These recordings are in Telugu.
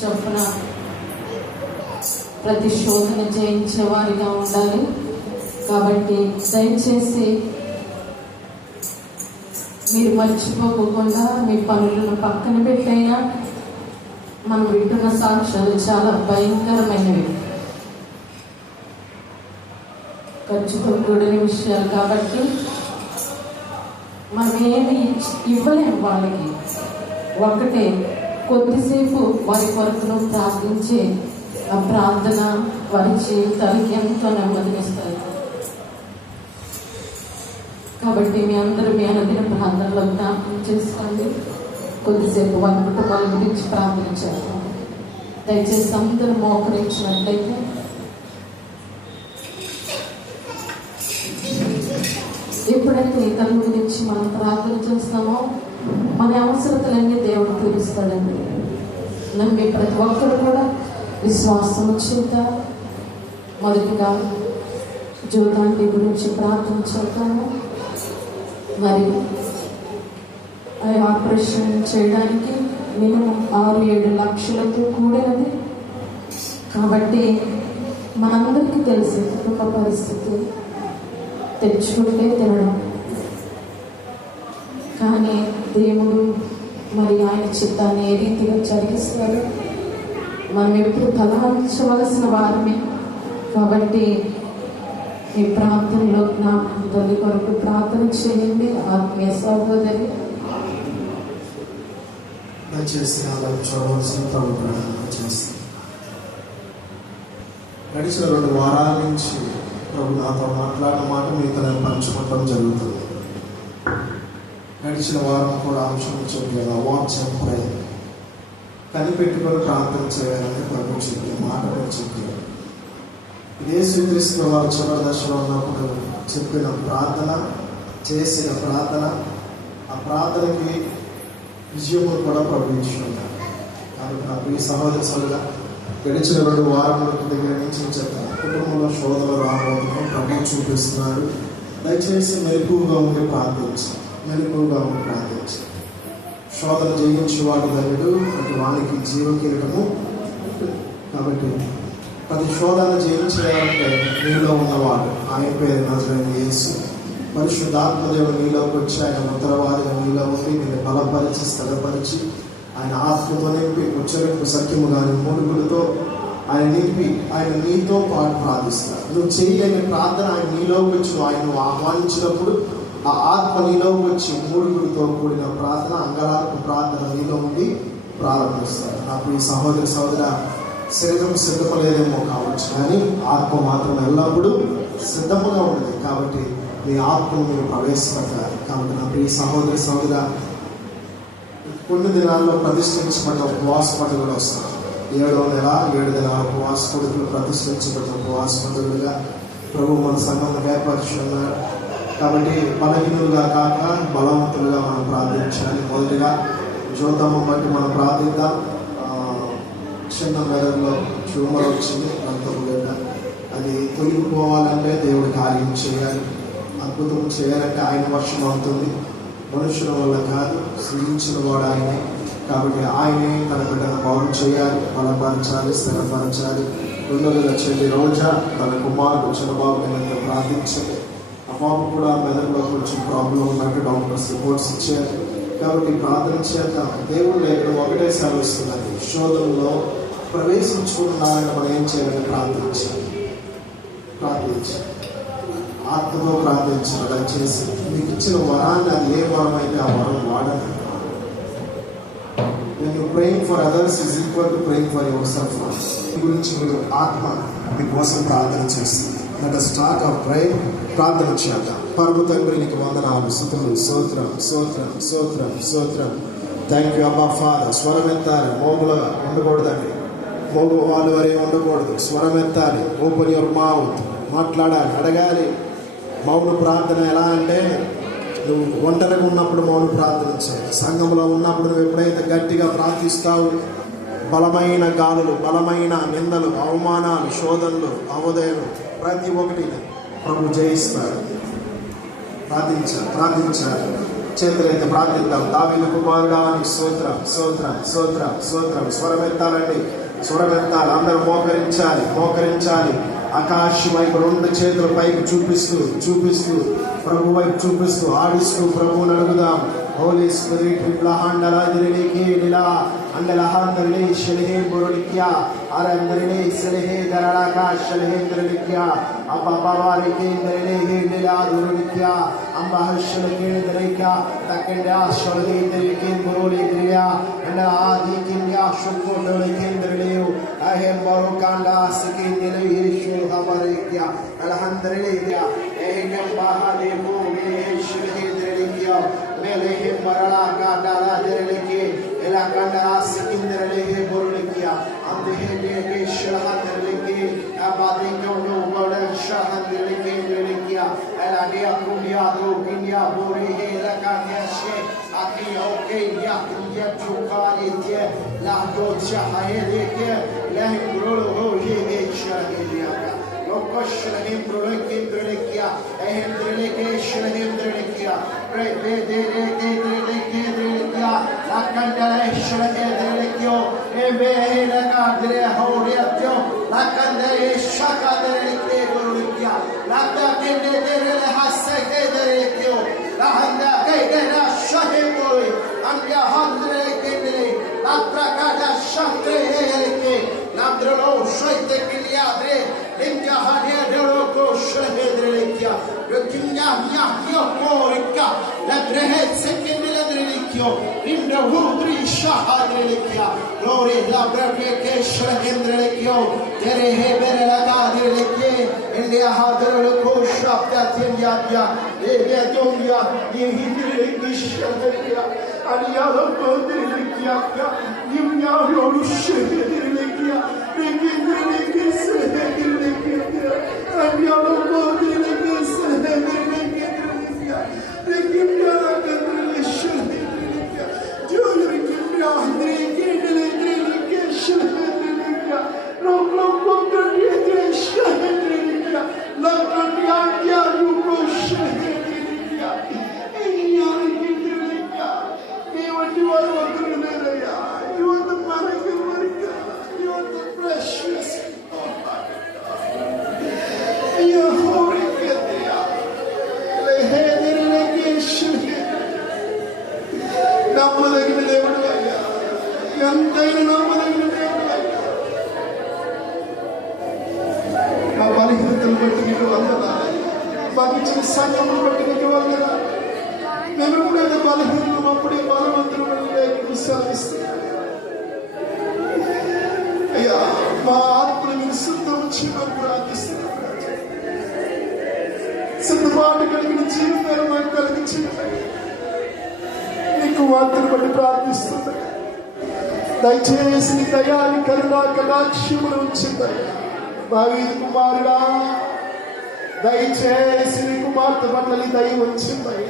చొప్పున ప్రతి శోధన జయించే వారిగా ఉండాలి. కాబట్టి దయచేసి మీరు మర్చిపోకుండా మీ పనులను పక్కన పెట్టైనా మనం వింటున్న సాక్ష్యాలు చాలా భయంకరమైనవి, ఖర్చుతో కూడిన విషయాలు. కాబట్టి మనం ఏమి ఇవ్వలేము వాళ్ళకి. ఒకటే కొద్దిసేపు వారి కొరకు ప్రార్థించి ఆ ప్రార్థన వారి జీవితానికి ఎంతో నెమ్మదినిస్తాయి. కాబట్టి మీ అందరూ మీ అనుదిన ప్రార్థనలో జ్ఞాపకం చేసుకోండి. కొద్దిసేపు వారి కుటుంబాల గురించి ప్రార్థన చేస్తాం. దయచేసి అందరూ మోకరించినట్లయితే ఎప్పుడైతే ఇతరుల గురించి మనం ప్రార్థన చేస్తామో మన అవసరతలన్నీ దేవుడు తీరుస్తాడండి. నమ్మి ప్రతి ఒక్కరు కూడా విశ్వాసము చేత మొదటిగా జ్యోతాంటి గురించి ప్రార్థన చేద్దాము. మరి ఆపరేషన్ చేయడానికి మినిమం 6-7 లక్షలతో కూడినది. కాబట్టి మనందరికీ తెలిసి కుటుంబ పరిస్థితి తెచ్చుకుంటే తినడం, కానీ దేవుడు మరి ఆయన చిత్తాన్ని ఏ రీతిగా జరిగిస్తారు మనం ఎప్పుడు తలవంచవలసిన వారమే. కాబట్టి మీ ప్రార్థనలో నా తల్లి కొరకు ప్రార్థన చేయండి. ఆత్మీయ సహోదరి గడిచిన 2 వారాల నుంచి ప్రభు నాతో మాట్లాడిన మాట మీతో నేను పంచుకోవడం జరుగుతుంది. గడిచిన వారం కూడా అంశం చెప్పాను, వాచ్ అండ్ ప్రే, కనిపెట్టుకొని ప్రార్థన చేయాలని ప్రభు చెప్పే మాట కూడా చెప్పారు. యేసుక్రీస్తు వారు చివరి దశలో ఉన్నప్పుడు చెప్పిన ప్రార్థన, చేసిన ప్రార్థన, ఆ ప్రార్థనకి విజయములు కూడా ప్రభు ఇచ్చుకున్నారు. కాబట్టి నాకు ఈ సహోదరులుగా గడిచిన 2 వారముల దగ్గర నుంచి చెప్తాను, కుటుంబంలో శోధనలు రాబోతున్నాం ప్రభు చూపిస్తున్నాడు. దయచేసి మెలకువగా ఉండి ప్రార్థించి, మెలకువగా ఉండి ప్రార్థించి. శోధన జయించేవాడు ధన్యుడు, అటు వానికి జీవకిరీటము. కాబట్టి ప్రతి శోధన జయించేయాలంటే నీలో ఉన్నవాడు, ఆయన పేరు నజరేయుడైన యేసు. పరిశుద్ధాత్మదేవుడు నీలోకి వచ్చి ఆయన ఉత్తరవాదిగా నీలో ఉండి నేను బలపరిచి స్థిరపరిచి ఆయన ఆత్మతో నింపి ఉచ్చరింపు సత్యము కానీ మూలుగులతో ఆయన నింపి ఆయన నీతో పాటు ప్రార్థిస్తాడు. నువ్వు చేయలేని ప్రార్థన ఆయన నీలోకి వచ్చి ఆయన ఆహ్వానించినప్పుడు ఆ ఆత్మ నీలోకి వచ్చి మూలుగులతో కూడిన ప్రార్థన, అంగలార్పు ప్రార్థన నీలో ఉండి ప్రారంభిస్తాడు. నాకు ఈ సహోదర శరీరం సిద్ధపలేదేమో కావచ్చు, కానీ ఆత్మ మాత్రం ఎల్లప్పుడూ సిద్ధముగా ఉండదు. కాబట్టి మీ ఆత్మను మీరు ప్రవేశపెట్టాలి. కాబట్టి నాకు ఈ సహోదర కొన్ని దినాల్లో ప్రతిష్ఠించబడిన ఉపవాస పండుగలు వస్తాయి. 7వ నెల 7 దినాల ఉపవాస పండుగలు ప్రతిష్ఠించబడిన ఉపవాస పండుగలుగా ప్రభు మన సంఘం ఏర్పరుచున్నారు. కాబట్టి బలహీనులుగా కాక బలవంతులుగా మనం ప్రార్థించాలి. మొదటిగా జ్యోతమ్మ బట్టి మనం ప్రార్థిద్దాం. చిన్న మెదడులో ట్యూమర్ వచ్చింది, రంతపుగడ్డ. అది తొలగిపోవాలంటే దేవుడు కార్యం చేయాలి. అద్భుతం చేయాలంటే ఆయన వర్షం అవుతుంది, మనుషుల వల్ల కాదు. సృజించిన వాడు ఆయనే. కాబట్టి ఆయనే తన బిడ్డను బాగు చేయాలి, బలపరచాలి, స్థిరపరచాలి. 2వ చెల్లి రోజా తన కుమారుడు చిన్నబాబు మీద ప్రార్థించాలి. ఆ బాబు కూడా మెదడులో కొంచెం ప్రాబ్లం ఉన్నట్టు డాక్టర్స్ రిపోర్ట్స్ ఇచ్చారు. కాబట్టి ప్రార్థన చేద్దాం. దేవుడు ఇక్కడ ఒకటే సెలవిస్తున్నది, శోధనలో ప్రవేశించుకున్నారని మనం ఏం చేయాలని ప్రార్థించాలి. ఆత్మతో ప్రార్థించాలి. దయచేసి మీకు ఇచ్చిన వరాన్ని, అది ఏ వరం అయితే ఆ వరం వాడండి. When you praying for others is equal to praying for yourself. మీ గురించి మీరు ఆత్మ మీకోసం ప్రార్థన చేస్తుంది. Let us start our prayer. ప్రార్థన చేద్దాం. పరమ తండ్రి నీకు వందనాలు, స్తుతులు, స్తోత్రం స్తోత్రం స్తోత్రం స్తోత్రం. థ్యాంక్ యూ అబ్బా ఫాదర్. స్వరం ఎత్తాలి, మోగులుగా ఉండకూడదండి. మోగు వాళ్ళు వరే ఉండకూడదు. స్వరం ఎత్తాలి, ఓపెన్ యువర్ మౌత్, మాట్లాడాలి, అడగాలి. మౌన ప్రార్థన ఎలా అంటే, నువ్వు ఒంటరిగా ఉన్నప్పుడు మౌన ప్రార్థన చేయాలి. సంఘంలో ఉన్నప్పుడు నువ్వు ఎప్పుడైతే గట్టిగా ప్రార్థిస్తావు, బలమైన గాలులు, బలమైన నిందలు, అవమానాలు, శోధనలు, అవోదయలు ప్రతి ఒక్కటి ప్రభు జయిస్తాడు. ప్రార్థించాలి. చేతులైతే ప్రార్థిద్దాం. దావీదు కుమారుడా నీకు స్తోత్రం, స్తోత్రం, స్తోత్రం, స్తోత్రం. స్వరమెత్తాలండి, స్వరమెత్తాలి. అందరూ మోకరించాలి, మోకరించాలి. ఆకాశం వైపు 2 చేతులు పైకి చూపిస్తూ చూపిస్తూ ప్రభు వైపు చూపిస్తూ ఆడిస్తూ ప్రభువుని అడుగుదాం. Holy Spirit, Viplahandala Diriki Nila Andalahandali Shilhe Burulikya Arandri Silhe Daraka Shilhe Dirikya Abba Bavariki Diriki Nila Durulikya Amba Shilhe Dirikya Takenda Shilhe Diriki Burulikya and Adi Kimya Shuku Durikin Diriu Ahem Borukanda Sikin Dirishu Habarikya Alhamdulillah Eham Bahadi Bumi Shilhe Dirikya Melehe Marala Gadala Diriki Elakanda Sikinderele Burlikia and the Hede Shahan Diriki Abadingo Golden Shahan Diriki Dirikia Eladia Kudia Dukinia Buri Elakanya She Aki Oke Yakuya Chukari Lado Chahayeke Lahim Rolo Hoji Shahidiaka Lokoshahim Brulikin Dirikia Ehim Diriki Shahim Dirikia Lakandale Shaladerekyo, Ebehela Kadre Horiatio, Lakandale Shakaderekyo, Lakandale Hasekerekyo, Lahanda Kedera Shaheboi, Anya Handre Kende, Lakrakada Shakreke, Landro Shite Kiliadre, Linka Hadia Doroko Shahedrekia, Rukinya Yakiorika, Labrehet Sekimiladrelikio, in the Hudri Shahadrelia, Glory, Labreke Shahendrelikio, Terehebelagadrelike, in the Hadroko Shop that in Yadia, Evia Donia, Yehidrikia, and Yadokondrikia, Yimya Yorushia, Rikin and Yadokondrikia, దయచేసి దయాని కరుణా కటాక్షములు ఉంచుతాయి. దావీదు కుమారుడా, దయచేసి నీ కుమార్తె పట్ల దయ ఉంచుతాయి.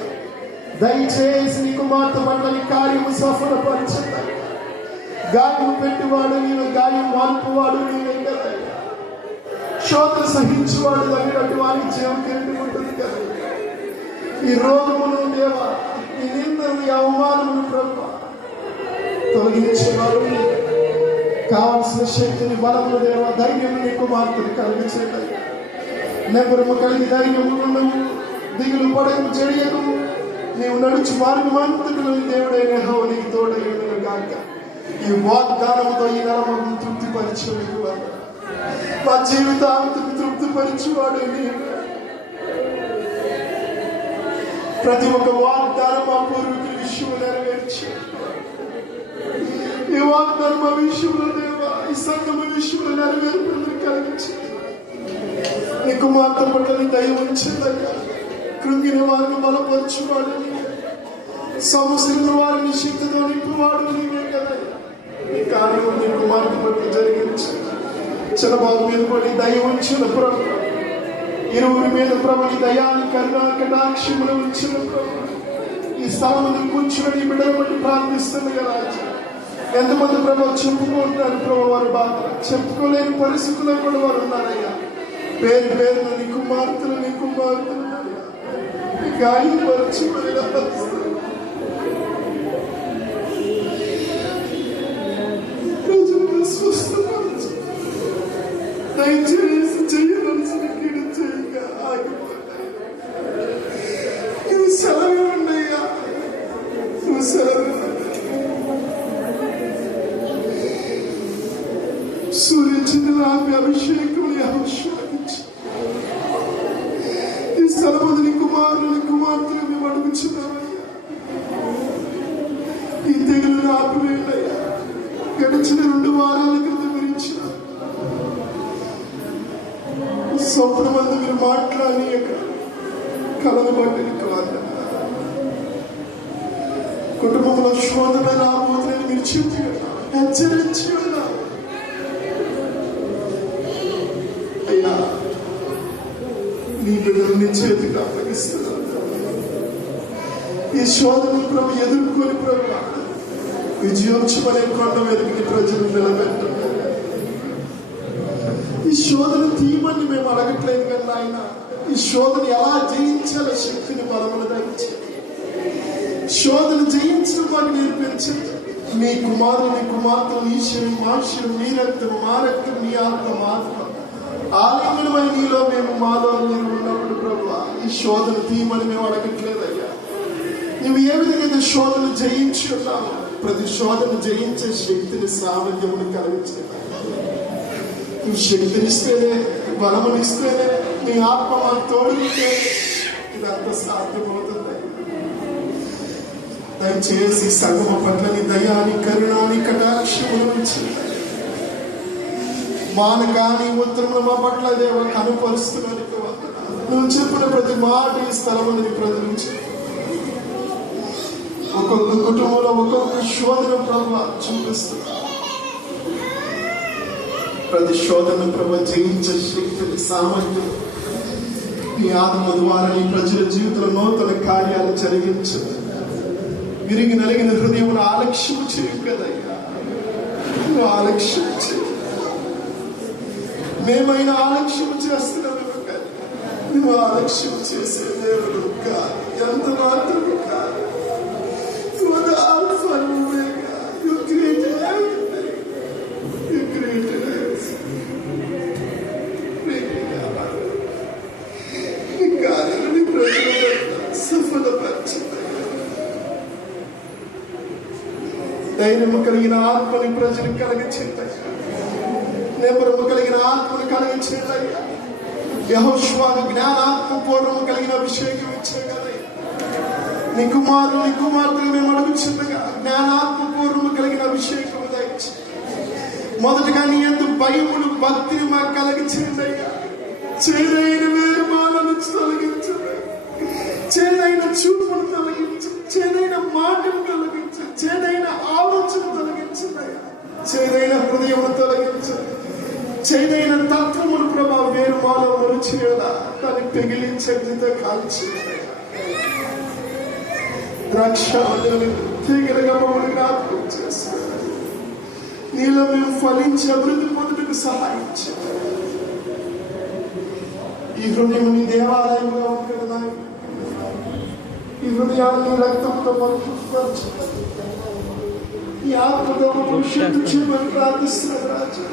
దయచేసి నీ కుమార్తె పట్ల కార్యము సఫలపరచుతాయి. గాయం పెట్టువాడు నీవు, గాయం వాల్పువాడు నీవే కదా. శోధన సహించువాడు తగినట్టు వారి జీవం తిరిగి ఉంటుంది కదా. ఈ రోగమును దేవా, ఈ నిందను, ఈ అవమానమును ప్రభు తొలగించేవారు, కావలసిన శక్తిని, బలమును దేవ, ధైర్యము నీ కుమార్తెను కలిగించేది. నెబ్బరము కలిగి ధైర్యము, దిగులు పడకు, చెడియకు. నీవు నడుచు మార్గమంతటిలో దేవుడైన యెహోవా నీకు తోడైనను గాక. ఈ వాగ్దానముతో ఈ నరమును తృప్తిపరిచేవాడు, మా జీవితాంతకు తృప్తిపరిచేవాడు నీవు. ప్రతి ఒక్క వాగ్దానం మా పూర్వీకుల విషయంలో నెరవేర్చి, ఈ వాగ్దానం మా విషయంలో దేవా, ఈ సంఘము విషయంలో నెరవేర్పులను కలిగించి, నీ కుమార్తె పట్ల దయ ఉంచిందయ్యా. కృంగిన వారిని బలపరచువాడు నీవే, సమస్యల వారిని శక్తితో నింపువాడు నీవే కదా. ఈ కార్యం నీ కుమార్తె పట్ల జరిగించి, చిన్నబాబు మీద పడి దయ ఉంచిన ప్రభు, ఇరువురి మీద ప్రభు దయాన్ని కరుణా కటాక్షములు ఉంచిన ప్రభు, ఈ స్థలమును కూర్చుని నీ బిడ్డల బట్టి ప్రార్థిస్తుంది కదా. ఎంతమంది ప్రభు చెప్పుకుంటున్నారు ప్రభు, వారి బాధ చెప్పుకోలేని పరిస్థితుల్లో కూడా వారు ఉన్నారయ్యా. పేరు పేరున నీ కుమార్తెలు గాయపరిచి సూర్యచంద్రుల ఆపి అభిషేకముని ఆవిష్కరించి ఈ స్థలమందు నీ కుమారుని కుమార్తెలు మేము అడుగుచున్నామయ్యా. ఈ తెగులను ఆపివేయండియ్యా. గడిచిన 2 వారాల క్రితం గురించిన స్వప్నమందు మీరు మాట్లాడి కలను బట్టి కుటుంబంలో శోధన రాబోతుందని మీరు చెప్పి హెచ్చరించి ఉన్నారు అయ్యా. నీ బిడ్డలు నీ చేతికి అప్పగిస్తున్నారు. ఈ శోధన ప్రభు ఎదుర్కొని ప్రభు విజయోత్సవనే కొండ మీదకి ప్రజలు నిలబెట్టారు. ఈ శోధన తీయమని మేము అడగట్లేదు కదా ఆయన. ఈ శోధన ఎలా జయించాలో శక్తిని బలమును దయచేయండి. శోధన జయించడం మాకు నేర్పించండి. మీ కుమారులు మీ కుమార్తెలు నీ శరీరం మా శరీరం, నీ రక్తం మా రక్తం, నీ ఆత్మ మా ఆత్మ ఆలింగనమై నీలో మేము మాలో మీరు ఉన్నప్పుడు ప్రభు ఈ శోధన తీయమని మేము అడగట్లేదు అయ్యా. నువ్వు ఏ విధంగా అయితే శోధన జయించి ఉన్నావు, ప్రతి శోధన జయించే శక్తిని సామర్థ్యమును కలిగించే నువ్వు శక్తినిస్తేనే బలమునిస్తేనే నీ ఆత్మ మాకు తోడుంటే ఇదంతా సాధ్యమవుతుంది. దయచేసి సంగమ పట్ల నీ దయాని కరుణాని కటాక్షమును మానకాని ఉత్తరములు మా పట్ల దేవ కనుపరుస్తున్నాను. నువ్వు చెప్పిన ప్రతి మాట ఈ స్థలముని ప్రజలించి ఒక్కొక్క కుటుంబంలో ఒక్కొక్క శోధన ప్రభు చూపిస్తున్నా. ప్రతి శోధన ప్రభు జయించే శక్తిని సామర్థ్యం నీ ఆత్మ ద్వారా నీ ప్రజల జీవితంలో నూతన కార్యాలు జరిగించు. విరిగి నలిగిన హృదయం ఆలక్ష్యం చేయు కదయ్యా. నువ్వు ఆలక్ష్యం చేయ, మేమైనా ఆలక్ష్యం చేస్తున్నాము కానీ నువ్వు ఆలక్ష్యం చేసే దేవుడు కాదు, ఎంత మాత్రం కాదు. ధైర్యము కలిగిన ఆత్మని ప్రజలు కలిగించేయ్యా. నెమ్మరము కలిగిన ఆత్మను కలిగించేయ్యా. యెహోషువకు జ్ఞానాత్మ పూర్వము కలిగిన అభిషేకం ఇచ్చే కదయ్యా. నీ కుమారులు నీ కుమార్తెలు మేము అడుగుచుండగా జ్ఞానాత్మ పూర్వము కలిగిన అభిషేకం దయచి మొదటగా నీ యందు భయమును భక్తిని మాకు కలిగించండి అయ్యా. చేదైన వేరుమాలను తొలగించండి, చేదైన చూపును తొలగించు, చేదైన మాటను తొలగించు, చేదైన ఆలోచన తొలగించండి అయ్యా. చేదైన హృదయమును తొలగించండి, చేదైన తత్వమును ప్రభావ వేరుమాలో మరుచేయాలా కానీ పెగిలించే కాల్చి ద్రాక్ష తీగలుగా మమ్మల్ని జ్ఞాపకం చేస్తారు. నీలో మేము ఫలించి అభివృద్ధి పొందుటకు సహాయం చేయాలి. ఈ హృదయం నీ దేవాలయంగా ఉంటుంది. ఈ హృదయాన్ని రక్తంతో పరిశుద్ధపరచాలి. ఈ ఆత్మతో శుద్ధి చేయమని ప్రార్థిస్తున్నారు రాజు.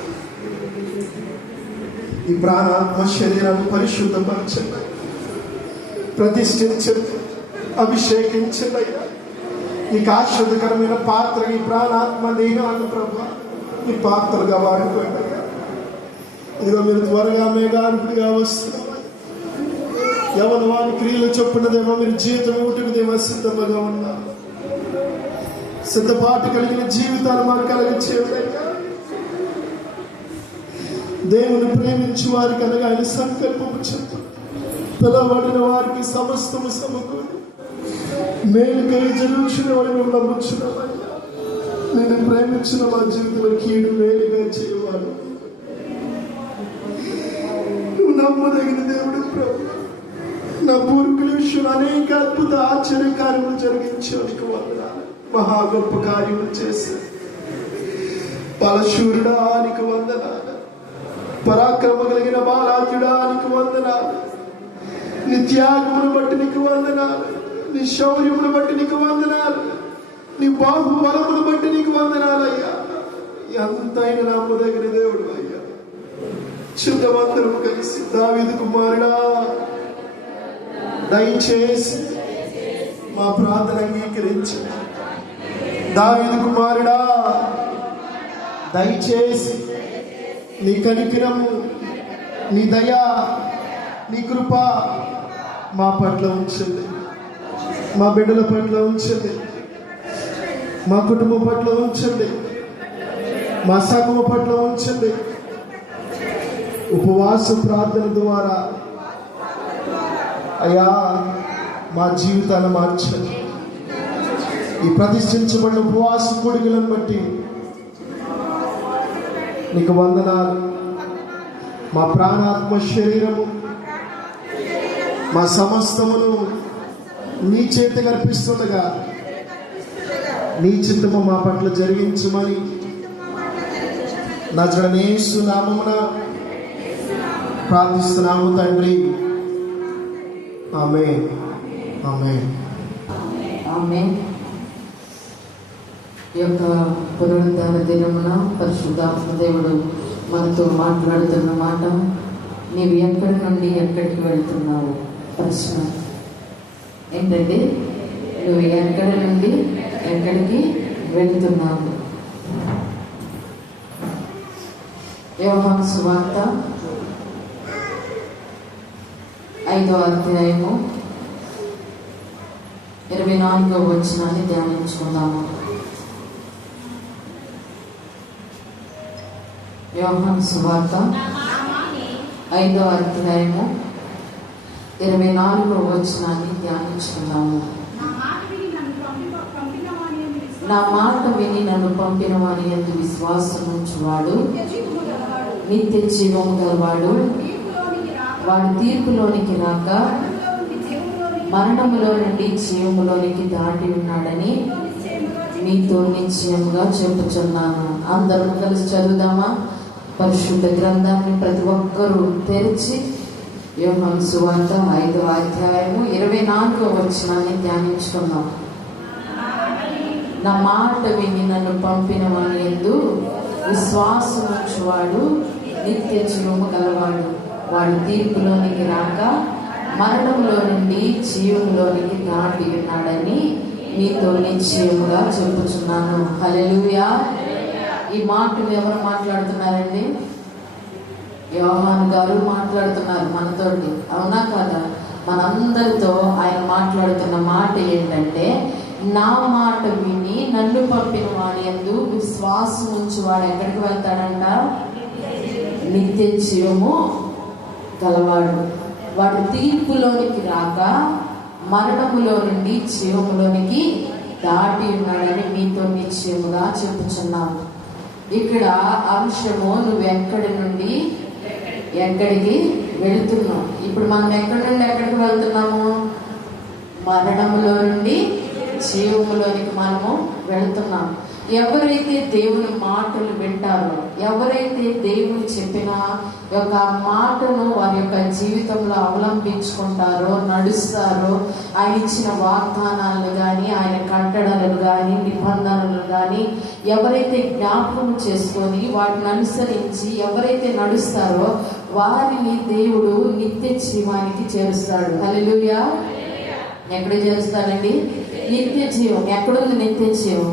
ఈ ప్రాణాత్మ శరీరాన్ని పరిశుద్ధపరచండి, ప్రతిష్ఠించండి, అభిషేకించండి. నీకు ఆశ్రదకరమైన పాత్ర ఈ ప్రాణాత్మ దేహాన్ని ప్రభు ఈ పాత్రగా వాడుకోండి. ఇదిగో మీరు త్వరగా మేఘారుడిగా వస్తున్నారు. ఎవరు వారి క్రియలు చొప్పునదేమో మీరు జీవితం ఊటుకుదేమో సిద్ధంగా ఉన్నారు. సిద్ధపాటు కలిగిన జీవితాలు మాకు కలిగించేవి. దేవుని ప్రేమించి వారికి అనగా ఆయన సంకల్పము చెప్పు పిలవబడిన వారికి సమస్తము సమకూరి మేలుకై జరుగుచున్న వాడు మేము నమ్ముచున్నామయ్యా. నేను ప్రేమించిన మా జీవితంలో కీడు మేలుగా చేయవాడు. నువ్వు నమ్మదగిన దేవుడు ప్రభు. నా పూర్వీకుల విషయంలో అనేక అద్భుత ఆశ్చర్య కార్యములు జరిగించడానికి వందనాలు. మహా గొప్ప కార్యములు చేసి బలశూరుడానికి వందనాలు. పరాక్రమ కలిగిన బాలాజుడానికి వందనాలు. నీ త్యాగమును బట్టి నీకు వందనాలు. నీ శౌర్యమును బట్టి నీకు వందనాలు. నీ బాహుబలమును బట్టి నీకు వందనాలు అయ్యా. ఎంతైనా నమ్మదగిన దేవుడు అయ్యా. శుద్ధమందరము కలిసి దావీదు కుమారుడా దయచేసి మా ప్రార్థన అంగీకరించు. దావీదు కుమారుడా దయచేసి నీ కనికరము, నీ దయ, నీ కృప మా పట్ల ఉంచండి, మా బిడ్డల పట్ల ఉంచండి, మా కుటుంబం పట్ల ఉంచండి, మా సంఘం పట్ల ఉంచండి. ఉపవాస ప్రార్థన ద్వారా అయ్యా మా జీవితాన్ని మార్చండి. ఈ ప్రతిష్ఠించబడిన ఉపవాస కొడుకులను బట్టి నీకు వందనాలు. మా ప్రాణాత్మ శరీరము, మా సమస్తమును నీ చేతికి అర్పిస్తుండగా నీ చిత్తము మా పట్ల జరిగించమని నజరేయుడైన యేసు నామమున ప్రార్థిస్తున్నాము తండ్రి. ఆమేన్, ఆమేన్, ఆమేన్. ఈ యొక్క పునరుద్ధాన దినమున పరిశుద్ధాత్మ దేవుడు మనతో మాట్లాడుతున్న మాట, నీవు ఎక్కడి నుండి ఎక్కడికి వెళ్తున్నావు? ప్రశ్న ఏంటంటే, నువ్వు ఎక్కడి నుండి ఎక్కడికి వెళ్తున్నావు? యోహాను సువార్త 5వ అధ్యాయము 24వ వచనాన్ని ధ్యానించుకుందాము. యోహాను సువార్త 5వ అధ్యాయము 24వ వచనాన్ని ధ్యానించుకుందాము. నా మాట విని నన్ను పంపిన వాని యందు విశ్వాసం ఉంచువాడు నిత్య జీవము గలవాడు, వాడు తీర్పులోనికి రాక మరణములో నుండి జీవములోనికి దాటి ఉన్నాడని మీతో నిశ్చయముగా చెప్పుచున్నాను. అందరం కలిసి చదువుదామా? పరిశుద్ధ గ్రంథాన్ని ప్రతి ఒక్కరూ తెరిచి యోహాను సువార్త 5వ అధ్యాయము 24వ వచనాన్ని ధ్యానించుకుందాం. నా మాట విని నన్ను పంపిన వాని యందు విశ్వాసం ఉంచువాడు నిత్య జీవము గలవాడు, వాడు తీర్పులోనికి రాక మరణంలో నుండి జీవంలోనికి దాటి ఉన్నాడని మీతో నిశ్చయముగా చెప్పుచున్నాను. హల్లెలూయా. ఈ మాటలు ఎవరు మాట్లాడుతున్నారండి? యోహాను గారు మాట్లాడుతున్నారు మనతోటి, అవునా కాదా? మనందరితో ఆయన మాట్లాడుతున్న మాట ఏంటంటే, నా మాట విని నన్ను పంపిన వాడి యందు విశ్వాసం ఉంచి వాడు ఎక్కడికి వెళ్తాడంట? నిత్య జీవము గలవాడు, వాడు తీర్పులోనికి రాక మరణములో నుండి జీవములోనికి దాటి ఉన్నాడని మీతో నిశ్చయముగా చెప్పుచున్నాను. ఇక్కడ అంశము, నువ్వు ఎక్కడి నుండి ఎక్కడికి వెళ్తున్నావు. ఇప్పుడు మనం ఎక్కడి నుండి ఎక్కడికి వెళ్తున్నాము? మరణములో నుండి జీవములోనికి మనము వెళ్తున్నాం. ఎవరైతే దేవుని మాటలు వింటారో, ఎవరైతే దేవుడు చెప్పిన యొక్క మాటను వారి యొక్క జీవితంలో అవలంబించుకుంటారో, నడుస్తారో, ఆయన ఇచ్చిన వాగ్దానాలను కానీ, ఆయన కట్టడలను కానీ, నిబంధనలు కానీ ఎవరైతే జ్ఞాపకం చేసుకొని వాటిని అనుసరించి ఎవరైతే నడుస్తారో వారిని దేవుడు నిత్య జీవానికి చేరుస్తాడు. హల్లెలూయా. ఎక్కడ చేరుస్తాడండి? నిత్య జీవం. ఎక్కడుంది నిత్య జీవం?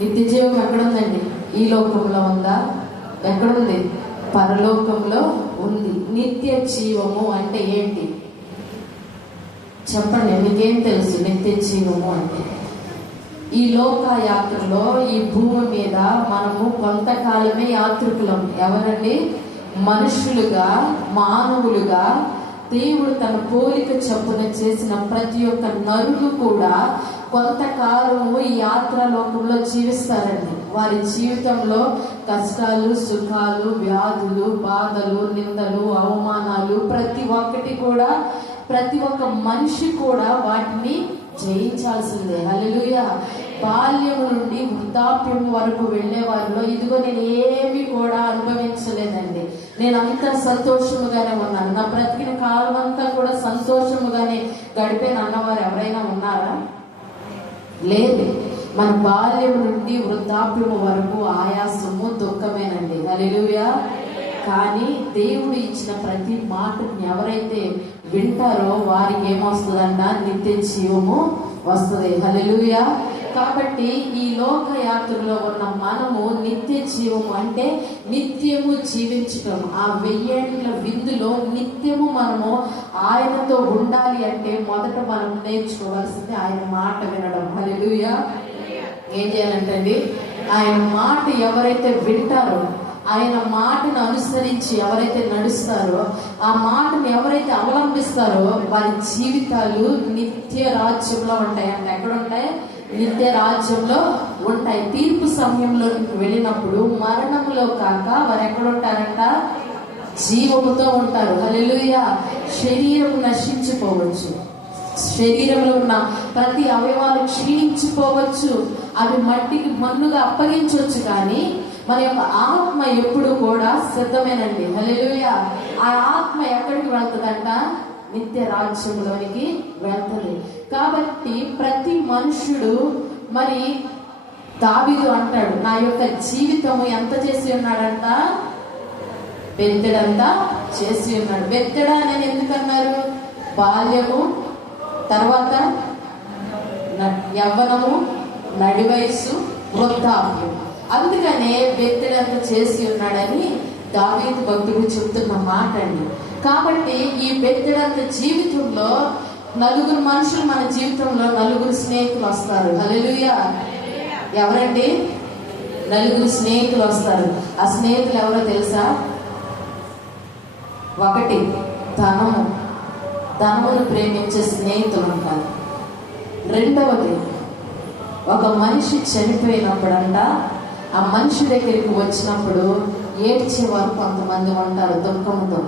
నిత్య జీవం ఎక్కడుందండి? ఈ లోకంలో ఉందా? ఎక్కడుంది? పరలోకంలో ఉంది. నిత్య జీవము అంటే ఏంటి చెప్పండి, మీకేం తెలుసు? నిత్య జీవము అంటే, ఈ లోక యాత్రలో ఈ భూమి మీద మనము కొంతకాలమే యాత్రికులం. ఎవరండి? మనుషులుగా, మానవులుగా దేవుడు తన పోలిక చొప్పున చేసిన ప్రతి ఒక్క నరుడు కూడా కొంతకాలము ఈ యాత్ర లోకంలో జీవిస్తారండి. వారి జీవితంలో కష్టాలు, సుఖాలు, వ్యాధులు, బాధలు, నిందలు, అవమానాలు ప్రతి ఒక్కటి కూడా, ప్రతి ఒక్క మనిషి కూడా వాటిని జయించాల్సిందే. హల్లెలూయా. బాల్యం నుండి వృద్ధాప్యం వరకు వెళ్ళే వారిలో ఇదిగో నేను ఏమి కూడా అనుభవించలేదండి, నేను అంతా సంతోషముగానే ఉన్నాను, నా బ్రతికిన కాలం అంతా కూడా సంతోషముగానే గడిపేను అన్నవారు ఎవరైనా ఉన్నారా? లేదు. మన బాల్యం నుండి వృద్ధాప్యం వరకు ఆయాసము, దుఃఖమేనండి. హల్లెలూయా. కానీ దేవుడు ఇచ్చిన ప్రతి మాటని ఎవరైతే వింటారో వారికి ఏమొస్తుందంట? నిత్య జీవము వస్తుంది. హల్లెలూయా. కాబట్టి ఈ లోక యాత్రలో ఉన్న మనము నిత్య జీవము అంటే నిత్యము జీవించటం, ఆ 1000 ఏండ్ల విందులో నిత్యము మనము ఆయనతో ఉండాలి అంటే మొదట మనం నేర్చుకోవాల్సింది ఆయన మాట వినడం. హల్లెలూయా. ఏం చేయాలంటండి? ఆయన మాట ఎవరైతే వింటారో, ఆయన మాటను అనుసరించి ఎవరైతే నడుస్తారో, ఆ మాటను ఎవరైతే అవలంబిస్తారో వారి జీవితాలు నిత్య రాజ్యంలో ఉంటాయి. అంటే ఎక్కడ ఉంటాయి? నిత్య రాజ్యంలో ఉంటాయి. తీర్పు సమయంలో వెళ్ళినప్పుడు మరణంలో కాక వారు ఎక్కడ ఉంటారంట? జీవముతో ఉంటారు. హల్లెలూయా. శరీరం నశించిపోవచ్చు, శరీరంలో ఉన్న ప్రతి అవయవాలు క్షీణించిపోవచ్చు, అవి మట్టికి మన్నుగా అప్పగించవచ్చు, కానీ మన యొక్క ఆత్మ ఎప్పుడు కూడా సిద్ధమేనండి. హల్లెలూయా. ఆ ఆత్మ ఎక్కడికి వెళ్తుందంట? నిత్య రాజ్యంలోనికి వెళ్తుంది. కాబట్టి ప్రతి మనుషుడు మరి దావీదు అంటాడు, నా యొక్క జీవితము ఎంత చేసి ఉన్నాడంట? బెత్తెడంతా చేసి ఉన్నాడు. బెత్తెడ అని ఎందుకన్నారు? బాల్యము, తర్వాత యవ్వనము, నడి వయస్సు, వృద్ధాప్యం. అందుకనే బెత్తెడంత చేసి ఉన్నాడని దావీదు భక్తుడు చెప్తున్న మాట అండి. కాబట్టి ఈ బెత్తెడంత జీవితంలో నలుగురు మనుషులు, మన జీవితంలో నలుగురు స్నేహితులు వస్తారు. హల్లెలూయా. ఎవరండి? నలుగురు స్నేహితులు వస్తారు. ఆ స్నేహితులు ఎవరో తెలుసా? ఒకటి ధనము, ధనమును ప్రేమించే స్నేహితులు ఉంటారు. రెండవది, ఒక మనిషి చనిపోయినప్పుడంట ఆ మనిషి దగ్గరికి వచ్చినప్పుడు ఏడ్చేవారు కొంతమంది ఉంటారు దుఃఖంతో.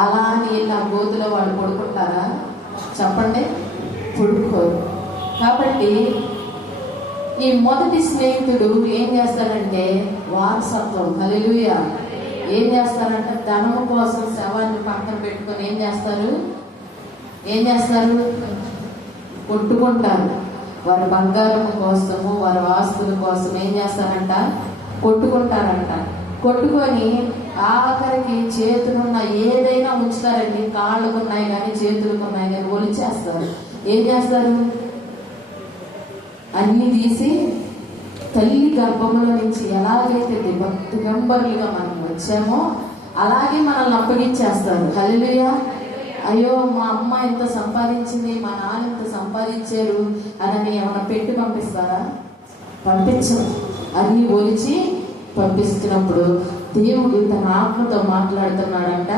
అలా అని ఇలా గోతులో వాళ్ళు పడుకుంటారా? చెప్పండి, పడుకోరు. కాబట్టి ఈ మొదటి స్నేహితుడు ఏం చేస్తాడంటే వారసత్వం. హల్లెలూయా. ఏం చేస్తారంటే ధనము కోసం శవాన్ని పక్కన పెట్టుకొని ఏం చేస్తారు? కొట్టుకుంటారు. వారి బంగారం కోసము, వారి ఆస్తుల కోసం ఏం చేస్తారంట? కొట్టుకుంటారంట. కొట్టుకొని ఆఖరికి చేతులున్న ఏదైనా ఉంచుతారండి. కాళ్ళకు ఉన్నాయి కానీ, చేతులకు ఉన్నాయి కానీ ఒలిచేస్తారు. ఏం చేస్తారు? అన్ని తీసి తల్లి గర్భంలో నుంచి ఎలాగైతే దిగంబరులుగా మనం వచ్చామో అలాగే మనల్ని అప్పగించేస్తారు. హల్లెలూయా. అయ్యో మా అమ్మ ఎంత సంపాదించింది, మా నాన్న ఎంత సంపాదించారు అని ఏమైనా పెట్టి పంపిస్తారా? పంపించరు. అన్ని ఒలిచి పంపిస్తున్నప్పుడు దేవుడు తన ఆత్మతో మాట్లాడుతున్నాడంట,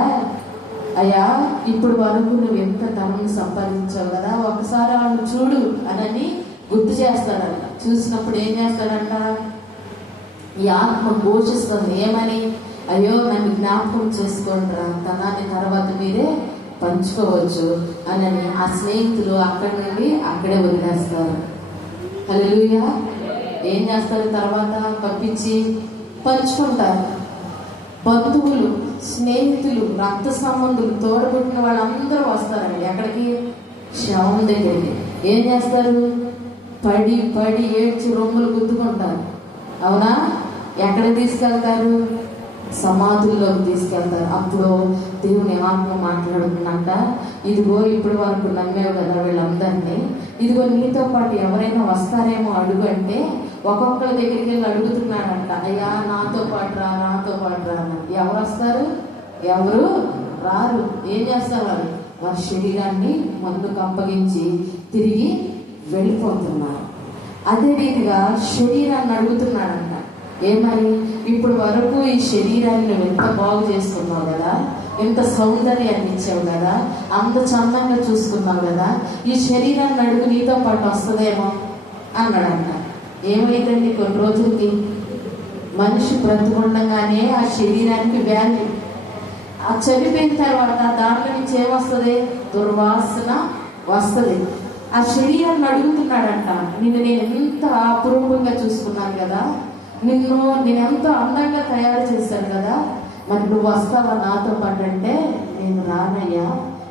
అయ్యా ఇప్పుడు వరకు నువ్వు ఎంత ధనం సంపాదించావు కదా, ఒకసారి వాళ్ళు చూడు అని గుర్తు చేస్తాడంట. చూసినప్పుడు ఏం చేస్తాడంట? ఈ ఆత్మ ఘోషిస్తుంది. ఏమని? అయ్యో నన్ను జ్ఞాపకం చేసుకోండిరా, ధనాన్ని తర్వాత మీరే పంచుకోవచ్చు అని ఆ స్నేహితులు అక్కడి నుండి అక్కడే వదిలేస్తారు. హల్లెలూయా. ఏం చేస్తారు? తర్వాత పంపించి పంచుకుంటారు. బంధువులు, స్నేహితులు, రక్త సంబంధులు, తోడబుట్టిన వాళ్ళందరూ వస్తారండి. ఎక్కడికి? శవం దగ్గరికి. ఏం చేస్తారు? పడి పడి ఏడ్చి రొమ్ములు గుద్దుకుంటారు. అవునా? ఎక్కడ తీసుకెళ్తారు? సమాధుల్లోకి తీసుకెళ్తారు. అప్పుడు దేవుని ఆత్మ మాట్లాడుతుందంట, ఇదిగో ఇప్పుడు వరకు నమ్మేవు కదా వీళ్ళందరినీ, ఇదిగో నీతో పాటు ఎవరైనా వస్తారేమో అడుగు అంటే ఒక్కొక్కరి దగ్గరికి వెళ్ళి అడుగుతున్నాడంట, అయ్యా నాతో పాటు రా, నాతో పాటు రా. ఎవరు వస్తారు? ఎవరు రారు. ఏం చేస్తారు? వారి శరీరాన్ని మందుకు అప్పగించి తిరిగి వెళ్ళిపోతున్నారు. అదే రీతిగా శరీరాన్ని అడుగుతున్నాడంట, ఏమని? ఇప్పుడు వరకు ఈ శరీరాన్ని నువ్వు ఎంత బాగు చేసుకున్నావు కదా, ఎంత సౌందర్యాన్ని ఇచ్చావు కదా, అంత చందంగా చూసుకున్నావు కదా, ఈ శరీరాన్ని అడుగు నీతో పాటు వస్తుందేమో అన్నాడంట. ఏమైందండి? కొన్ని రోజులకి మనిషి బ్రతుకుండగానే ఆ శరీరానికి వ్యాధి, ఆ చనిపోయిన తర్వాత దాంట్లో నుంచి ఏమొస్తుంది? దుర్వాసన వస్తుంది. ఆ శరీరాన్ని అడుగుతున్నాడంట, నిన్ను నేను ఎంత అపురూపంగా చూసుకున్నాను కదా, నేను ఎంతో అందంగా తయారు చేశాను కదా, మరి నువ్వు వస్తావా నాతో పాటు అంటే నేను రానయ్యా,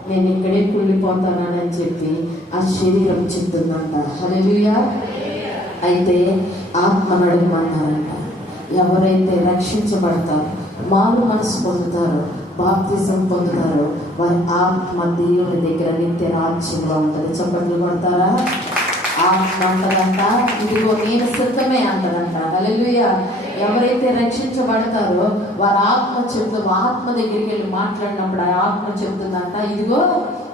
నేను ఇక్కడే కుళ్ళిపోతానని చెప్పి ఆ శరీరం చెప్తుందంట. హల్లెలూయా. అయితే ఆత్మను అడగమన్నారంట. ఎవరైతే రక్షించబడతారో, మారు మనసు పొందుతారో, బాప్తిజం పొందుతారో వారి ఆత్మ దేవుని దగ్గర నిత్య రాజ్యంలో ఉంటుంది. చప్పట్లు కొడతారా? ఆత్మ అంటదంట, ఇదిగో నేను సిద్ధమే అంటదంట. హల్లెలూయా. ఎవరైతే రక్షించబడతారో వారి ఆత్మ చెప్తుంది, ఆత్మ దగ్గరికి వెళ్ళి మాట్లాడినప్పుడు ఆ ఆత్మ చెప్తుందంట, ఇదిగో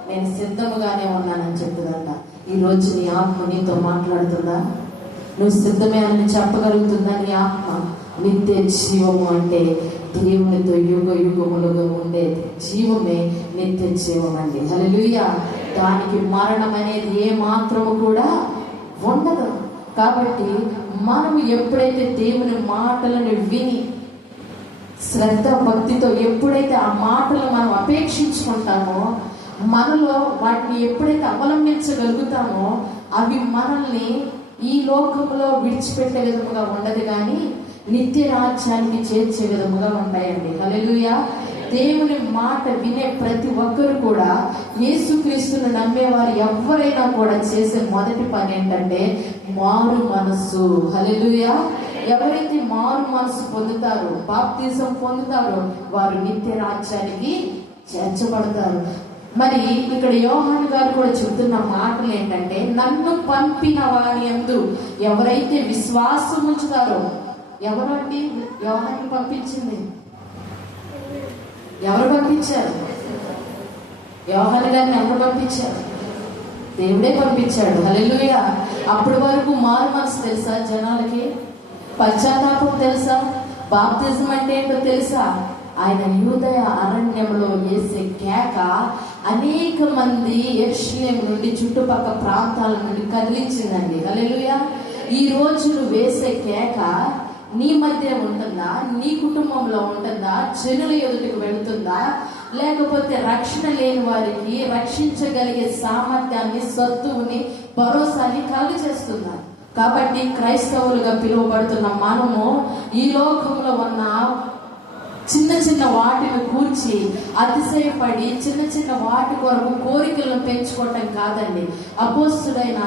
నేను సిద్ధముగానే ఉన్నానని చెప్తుందంట. ఈరోజు నీ ఆత్మ నీతో మాట్లాడుతుందా? నువ్వు సిద్ధమే అని చెప్పగలుగుతుందా? నీ ఆత్మ నిత్య జీవము అంటే దేవునితో యుగ యుగములుగా ఉండే జీవమే నిత్య జీవం అండి. హల్లెలూయా. దానికి మరణం అనేది ఏ మాత్రము కూడా ఉండదు. కాబట్టి మనము ఎప్పుడైతే దేవుని మాటలను విని శ్రద్ధ భక్తితో ఎప్పుడైతే ఆ మాటలు మనం అపేక్షించుకుంటామో, మనలో వాటిని ఎప్పుడైతే అవలంబించగలుగుతామో అవి మనల్ని ఈ లోకంలో విడిచిపెట్టే విధముగా ఉండదు, కానీ నిత్య రాజ్యానికి చేర్చే విధముగా ఉంటాయండి. హల్లెలూయా. దేవుని మాట వినే ప్రతి ఒక్కరు కూడా, యేసుక్రీస్తును నమ్మేవారు ఎవరైనా కూడా చేసే మొదటి పని ఏంటంటే మారు మనస్సు. హల్లెలూయా. ఎవరైతే మారు మనసు పొందుతారో, బాప్తిజం పొందుతారో వారు నిత్య రాజ్యానికి చేర్చబడతారు. మరి ఇక్కడ యోహాను గారు కూడా చెప్తున్న మాటలు ఏంటంటే, నన్ను పంపిన వారి యందు ఎవరైతే విశ్వాసం ఉంచుతారో. ఎవరండి యోహాను పంపించింది? ఎవరు పంపించారు? యోహాను గారిని ఎవరు పంపించారు? దేవుడే పంపించాడు. హల్లెలూయా. అప్పటి వరకు మారు మనసు తెలుసా జనాలకి? పశ్చాత్తాపం తెలుసా? బాప్తిజం అంటే ఏంటో తెలుసా? ఆయన యూదయ అరణ్యంలో వేసే కేక అనేక మంది యెరూషలేము నుండి చుట్టుపక్కల ప్రాంతాల నుండి కదిలించిందండి. హల్లెలూయా. ఈ రోజు నువ్వు వేసే కేక నీ మధ్య ఉంటుందా? నీ కుటుంబంలో ఉంటుందా? జనుల ఎదుటికి వెళుతుందా? లేకపోతే రక్షణ లేని వారికి రక్షించగలిగే సామర్థ్యాన్ని, సత్తువుని, భరోసాని కలుగు చేస్తుందా? కాబట్టి క్రైస్తవులుగా పిలువబడుతున్న మనము ఈ లోకంలో ఉన్న చిన్న చిన్న వాటిని కూర్చి అతిశయపడి చిన్న చిన్న వాటి కొరకు కోరికలను పెంచుకోవటం కాదండి. అపోస్తుడైన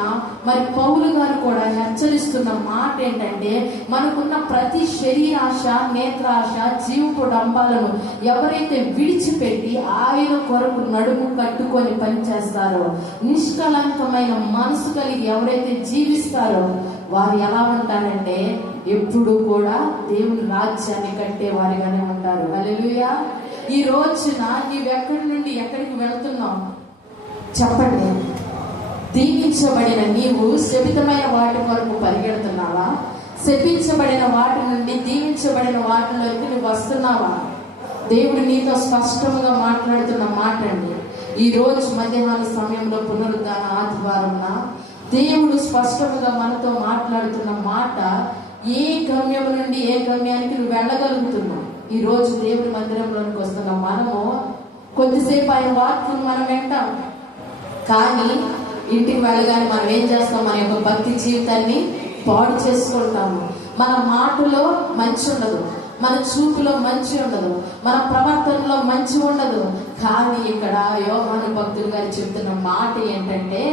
మరి పౌలు గారు కూడా హెచ్చరిస్తున్న మాట ఏంటంటే, మనకున్న ప్రతి శరీరాశ, నేత్రాశ, జీవపు డంబాలను ఎవరైతే విడిచిపెట్టి ఆయన కొరకు నడుము కట్టుకొని పనిచేస్తారో, నిష్కలంకమైన మనసు కలిగి ఎవరైతే జీవిస్తారో వారు ఎలా ఉంటారంటే ఎప్పుడు కూడా దేవుని రాజ్యాన్ని కట్టే వారిగానే ఉంటారు. హల్లెలూయా. ఈ రోజున నీవెక్కడి నుండి ఎక్కడికి వెళ్తున్నావు చెప్పండి. దీవించబడిన నీవు శపితమైన వాటి కొరకు పరిగెడుతున్నావా? శపించబడిన వాటి నుండి దీవించబడిన వాటిలోకి నువ్వు వస్తున్నావా? దేవుడు నీతో స్పష్టంగా మాట్లాడుతున్న మాట అండి. ఈ రోజు మధ్యాహ్న సమయంలో పునరుద్ధాన ఆదివారంన దేవుడు స్పష్టంగా మనతో మాట్లాడుతున్న మాట, ఏ గమ్యం నుండి ఏ గమ్యానికి నువ్వు వెళ్ళగలుగుతున్నావు. ఈ రోజు దేవుడి మందిరంలోనికి వస్తున్న మనము కొద్దిసేపు ఆయన వాక్యం మనం వింటాం, కానీ ఇంటికి వెళ్ళగానే మనం ఏం చేస్తాం? మన యొక్క భక్తి జీవితాన్ని పాడు చేసుకుంటాము. మన మాటలో మంచి ఉండదు, మన చూపులో మంచి ఉండదు, మన ప్రవర్తనలో మంచి ఉండదు. కానీ ఇక్కడ యోహాను భక్తులు గారు చెప్తున్న మాట ఏంటంటే,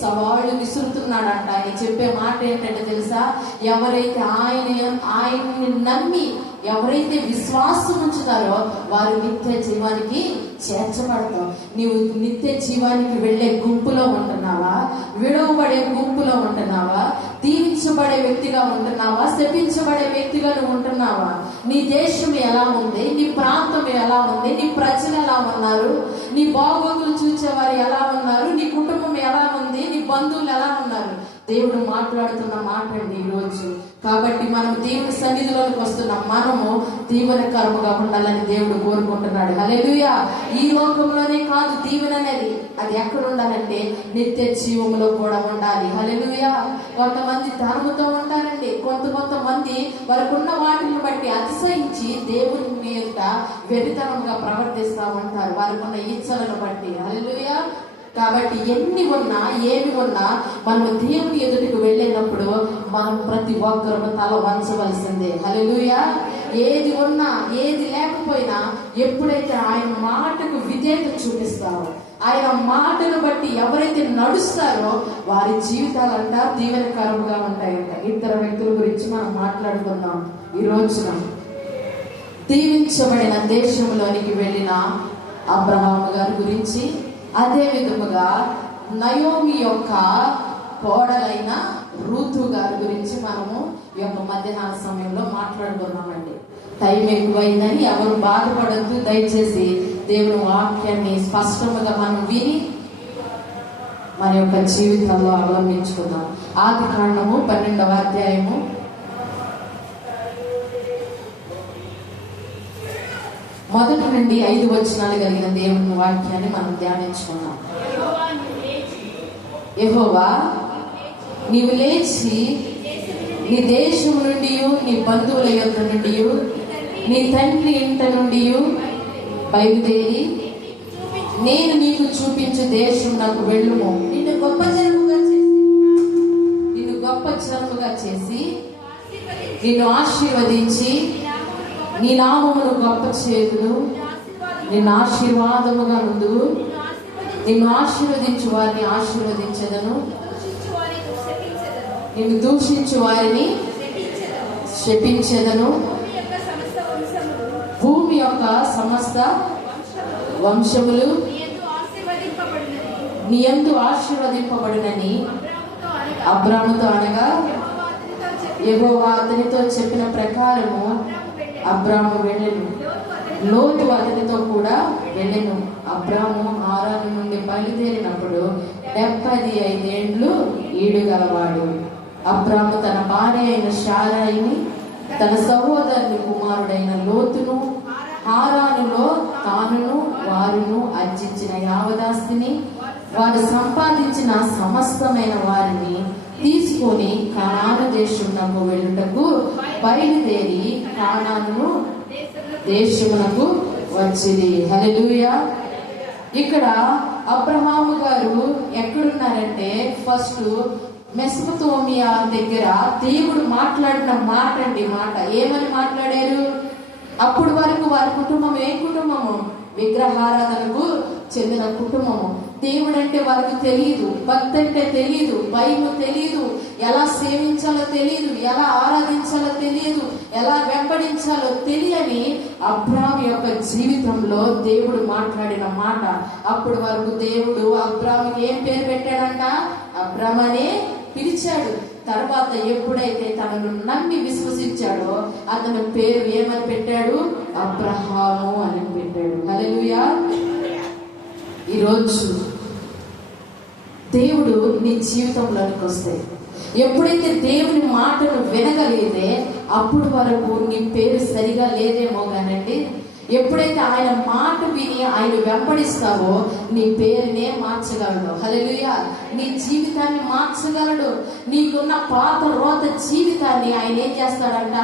సవాళ్ళు విసురుతున్నాడంట. ఆయన చెప్పే మాట ఏంటంటే తెలుసా? ఎవరైతే ఆయన్ని నమ్మి ఎవరైతే విశ్వాసం ఉంచుతారో వారు నిత్య జీవానికి చేర్చబడతావు. నీవు నిత్య జీవానికి వెళ్ళే గుంపులో ఉంటున్నావా? విడవబడే గుంపులో ఉంటున్నావా? దీవించబడే వ్యక్తిగా ఉంటున్నావా? శపించబడే వ్యక్తిగా నువ్వు ఉంటున్నావా? నీ దేశం ఎలా ఉంది? నీ ప్రాంతం ఎలా ఉంది? నీ ప్రజలు ఎలా ఉన్నారు? నీ బాగోగులు చూసేవారు ఎలా ఉన్నారు? నీ కుటుంబం ఎలా ఉంది? నీ బంధువులు ఎలా ఉన్నారు? దేవుడు మాట్లాడుతున్న మాట అండి ఈరోజు. కాబట్టి మనం దేవుని సన్నిధిలోకి వస్తున్నాం, మనము దీవెనకరముగా ఉండాలని దేవుడు కోరుకుంటున్నాడు. హల్లెలూయా. ఈ లోకంలోనే కాదు దీవెన అనేది, అది ఎక్కడ ఉండాలంటే నిత్య జీవంలో కూడా ఉండాలి. హల్లెలూయా. కొంతమంది ధనముతో ఉంటారండి, కొంతమంది వారికి ఉన్న వాటిని బట్టి అతిశయించి దేవుని మీద వెరితనంగా ప్రవర్తిస్తూ ఉంటారు, వారికి ఉన్న ఇచ్చలను బట్టి. హల్లెలూయా. కాబట్టి ఎన్ని ఉన్నా ఏమి ఉన్నా మనం దేవుని ఎదుటికి వెళ్ళినప్పుడు మనం ప్రతి ఒక్కరు తల వంచవలసిందే. హల్లెలూయా. ఏది ఉన్నా ఏది లేకపోయినా ఎప్పుడైతే ఆయన మాటకు విధేయత చూపిస్తారో, ఆయన మాటను బట్టి ఎవరైతే నడుస్తారో వారి జీవితాలంట దీవెనకరంగా ఉంటాయంట. ఇద్దరు వ్యక్తుల గురించి మనం మాట్లాడుకుందాం ఈ రోజున. దీవించబడిన దేశంలోనికి వెళ్ళిన అబ్రహాము గారి గురించి, అదే విధముగా నయోమి యొక్క కోడలైన రూతు గారి గురించి మనము ఈ యొక్క మధ్యాహ్న సమయంలో మాట్లాడుకున్నామండి. టైం ఎక్కువైందని ఎవరు బాధపడద్దు. దయచేసి దేవుని వాక్యాన్ని స్పష్టంగా మనం విని మన యొక్క జీవితంలో అవలంబించుకుందాం. ఆదికాండము 12వ అధ్యాయము 1 నుండి 5 వచనాలు కలిగిన దేవుని వాక్యాన్ని మనం ధ్యానించుకున్నాం. యెహోవా, నీవు లేచి నీ దేశం నుండి, నీ బంధువుల యొద్ద నుండి, నీ తండ్రి ఇంట నుండి బయలుదేరి నేను నీకు చూపించు దేశం నాకు వెళ్ళుము. నిన్ను గొప్ప జనముగా చేసి నిన్ను ఆశీర్వదించి నీ నామమును గొప్ప చేతును, నిన్ను ఆశీర్వాదముగా నుండు, నిన్ను ఆశీర్వదించు వారిని ఆశీర్వదించదను, నిన్ను దూషించు వారిని శపించదను. భూమి యొక్క సమస్త వంశములు నీ యందు ఆశీర్వదింపబడినని అబ్రాముతో అనగా, యెహోవా అతనితో చెప్పిన ప్రకారము అబ్రాము వెళ్ళెను. లోతు అతనితో కూడా వెళ్ళెను. అబ్రాము హారాను నుండి బయలుదేరినప్పుడు 75 ఏండ్లు ఈడుగలవాడు. అబ్రాము తన భార్య అయిన శారాయిని, తన సహోదరుని కుమారుడైన లోతును, హారానులో తానును వారును అర్జించిన యావదాస్తిని, వారు సంపాదించిన సమస్తమైన వారిని తీసుకొని కనాను దేశమునకు వెళ్ళుటకు బయలుదేరి కానాను దేశమునకు వచ్చింది. హల్లెలూయా. ఇక్కడ అబ్రహాము గారు ఎక్కడున్నారంటే, ఫస్ట్ మెసొపొతేమియా దగ్గర దేవుడు మాట్లాడిన మాట అండి. మాట ఏమని మాట్లాడారు? అప్పుడు వరకు వారి కుటుంబం ఏ కుటుంబము? విగ్రహారాధనకు చెందిన కుటుంబము. దేవుడు అంటే వారికి తెలియదు, భక్తి అంటే తెలియదు, భయము తెలియదు, ఎలా సేవించాలో తెలియదు, ఎలా ఆరాధించాలో తెలియదు, ఎలా వెంబడించాలో తెలియని అబ్రాము యొక్క జీవితంలో దేవుడు మాట్లాడిన మాట. అప్పుడు వరకు దేవుడు అబ్రాముకి ఏం పేరు పెట్టాడంట? అబ్రాము అనే పిలిచాడు. తర్వాత ఎప్పుడైతే తనను నమ్మి విశ్వసించాడో అతని పేరు ఏమని పెట్టాడు? అబ్రహాము అని పెట్టాడు. హల్లెలూయా. ఈరోజు దేవుడు నీ జీవితంలోనికి వస్తే, ఎప్పుడైతే దేవుని మాటను వినగలిగితే, అప్పుడు వరకు నీ పేరు సరిగా లేదేమో కానండి, ఎప్పుడైతే ఆయన మాట విని ఆయన వెంబడిస్తావో నీ పేరునే మార్చగలడు. హల్లెలూయా. నీ జీవితాన్ని మార్చగలడు. నీకున్న పాత రోత జీవితాన్ని ఆయన ఏం చేస్తాడంట?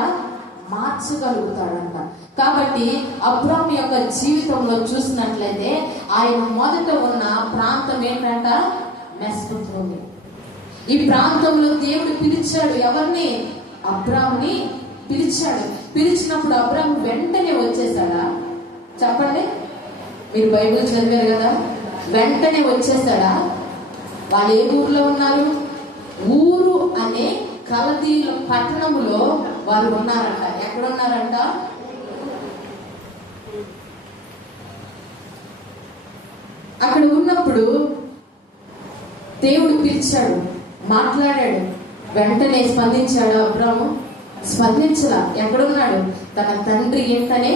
మార్చగలుగుతాడంట. కాబట్టి అబ్రాము యొక్క జీవితంలో చూసినట్లయితే ఆయన మొదట ఉన్న ప్రాంతం ఏంటంట? మెసొపొతేమియా. ఈ ప్రాంతంలో దేవుడు పిలిచాడు. ఎవరిని? అబ్రాముని పిలిచాడు. పిలిచినప్పుడు అబ్రాము వెంటనే వచ్చేసాడా? చెప్పండి. మీరు బైబిల్ చదివారు కదా. వెంటనే వచ్చేసాడా? వాళ్ళు ఏ ఊర్లో ఉన్నారు? ఊరు అనే కల్దీల పట్టణములో వారు ఉన్నారంట. ఎక్కడున్నారంట? అక్కడ ఉన్నప్పుడు దేవుడు పిలిచాడు, మాట్లాడాడు. వెంటనే స్పందించాడు అబ్రాము? స్పందించలా. ఎక్కడున్నాడు? తన తండ్రి ఇంటనే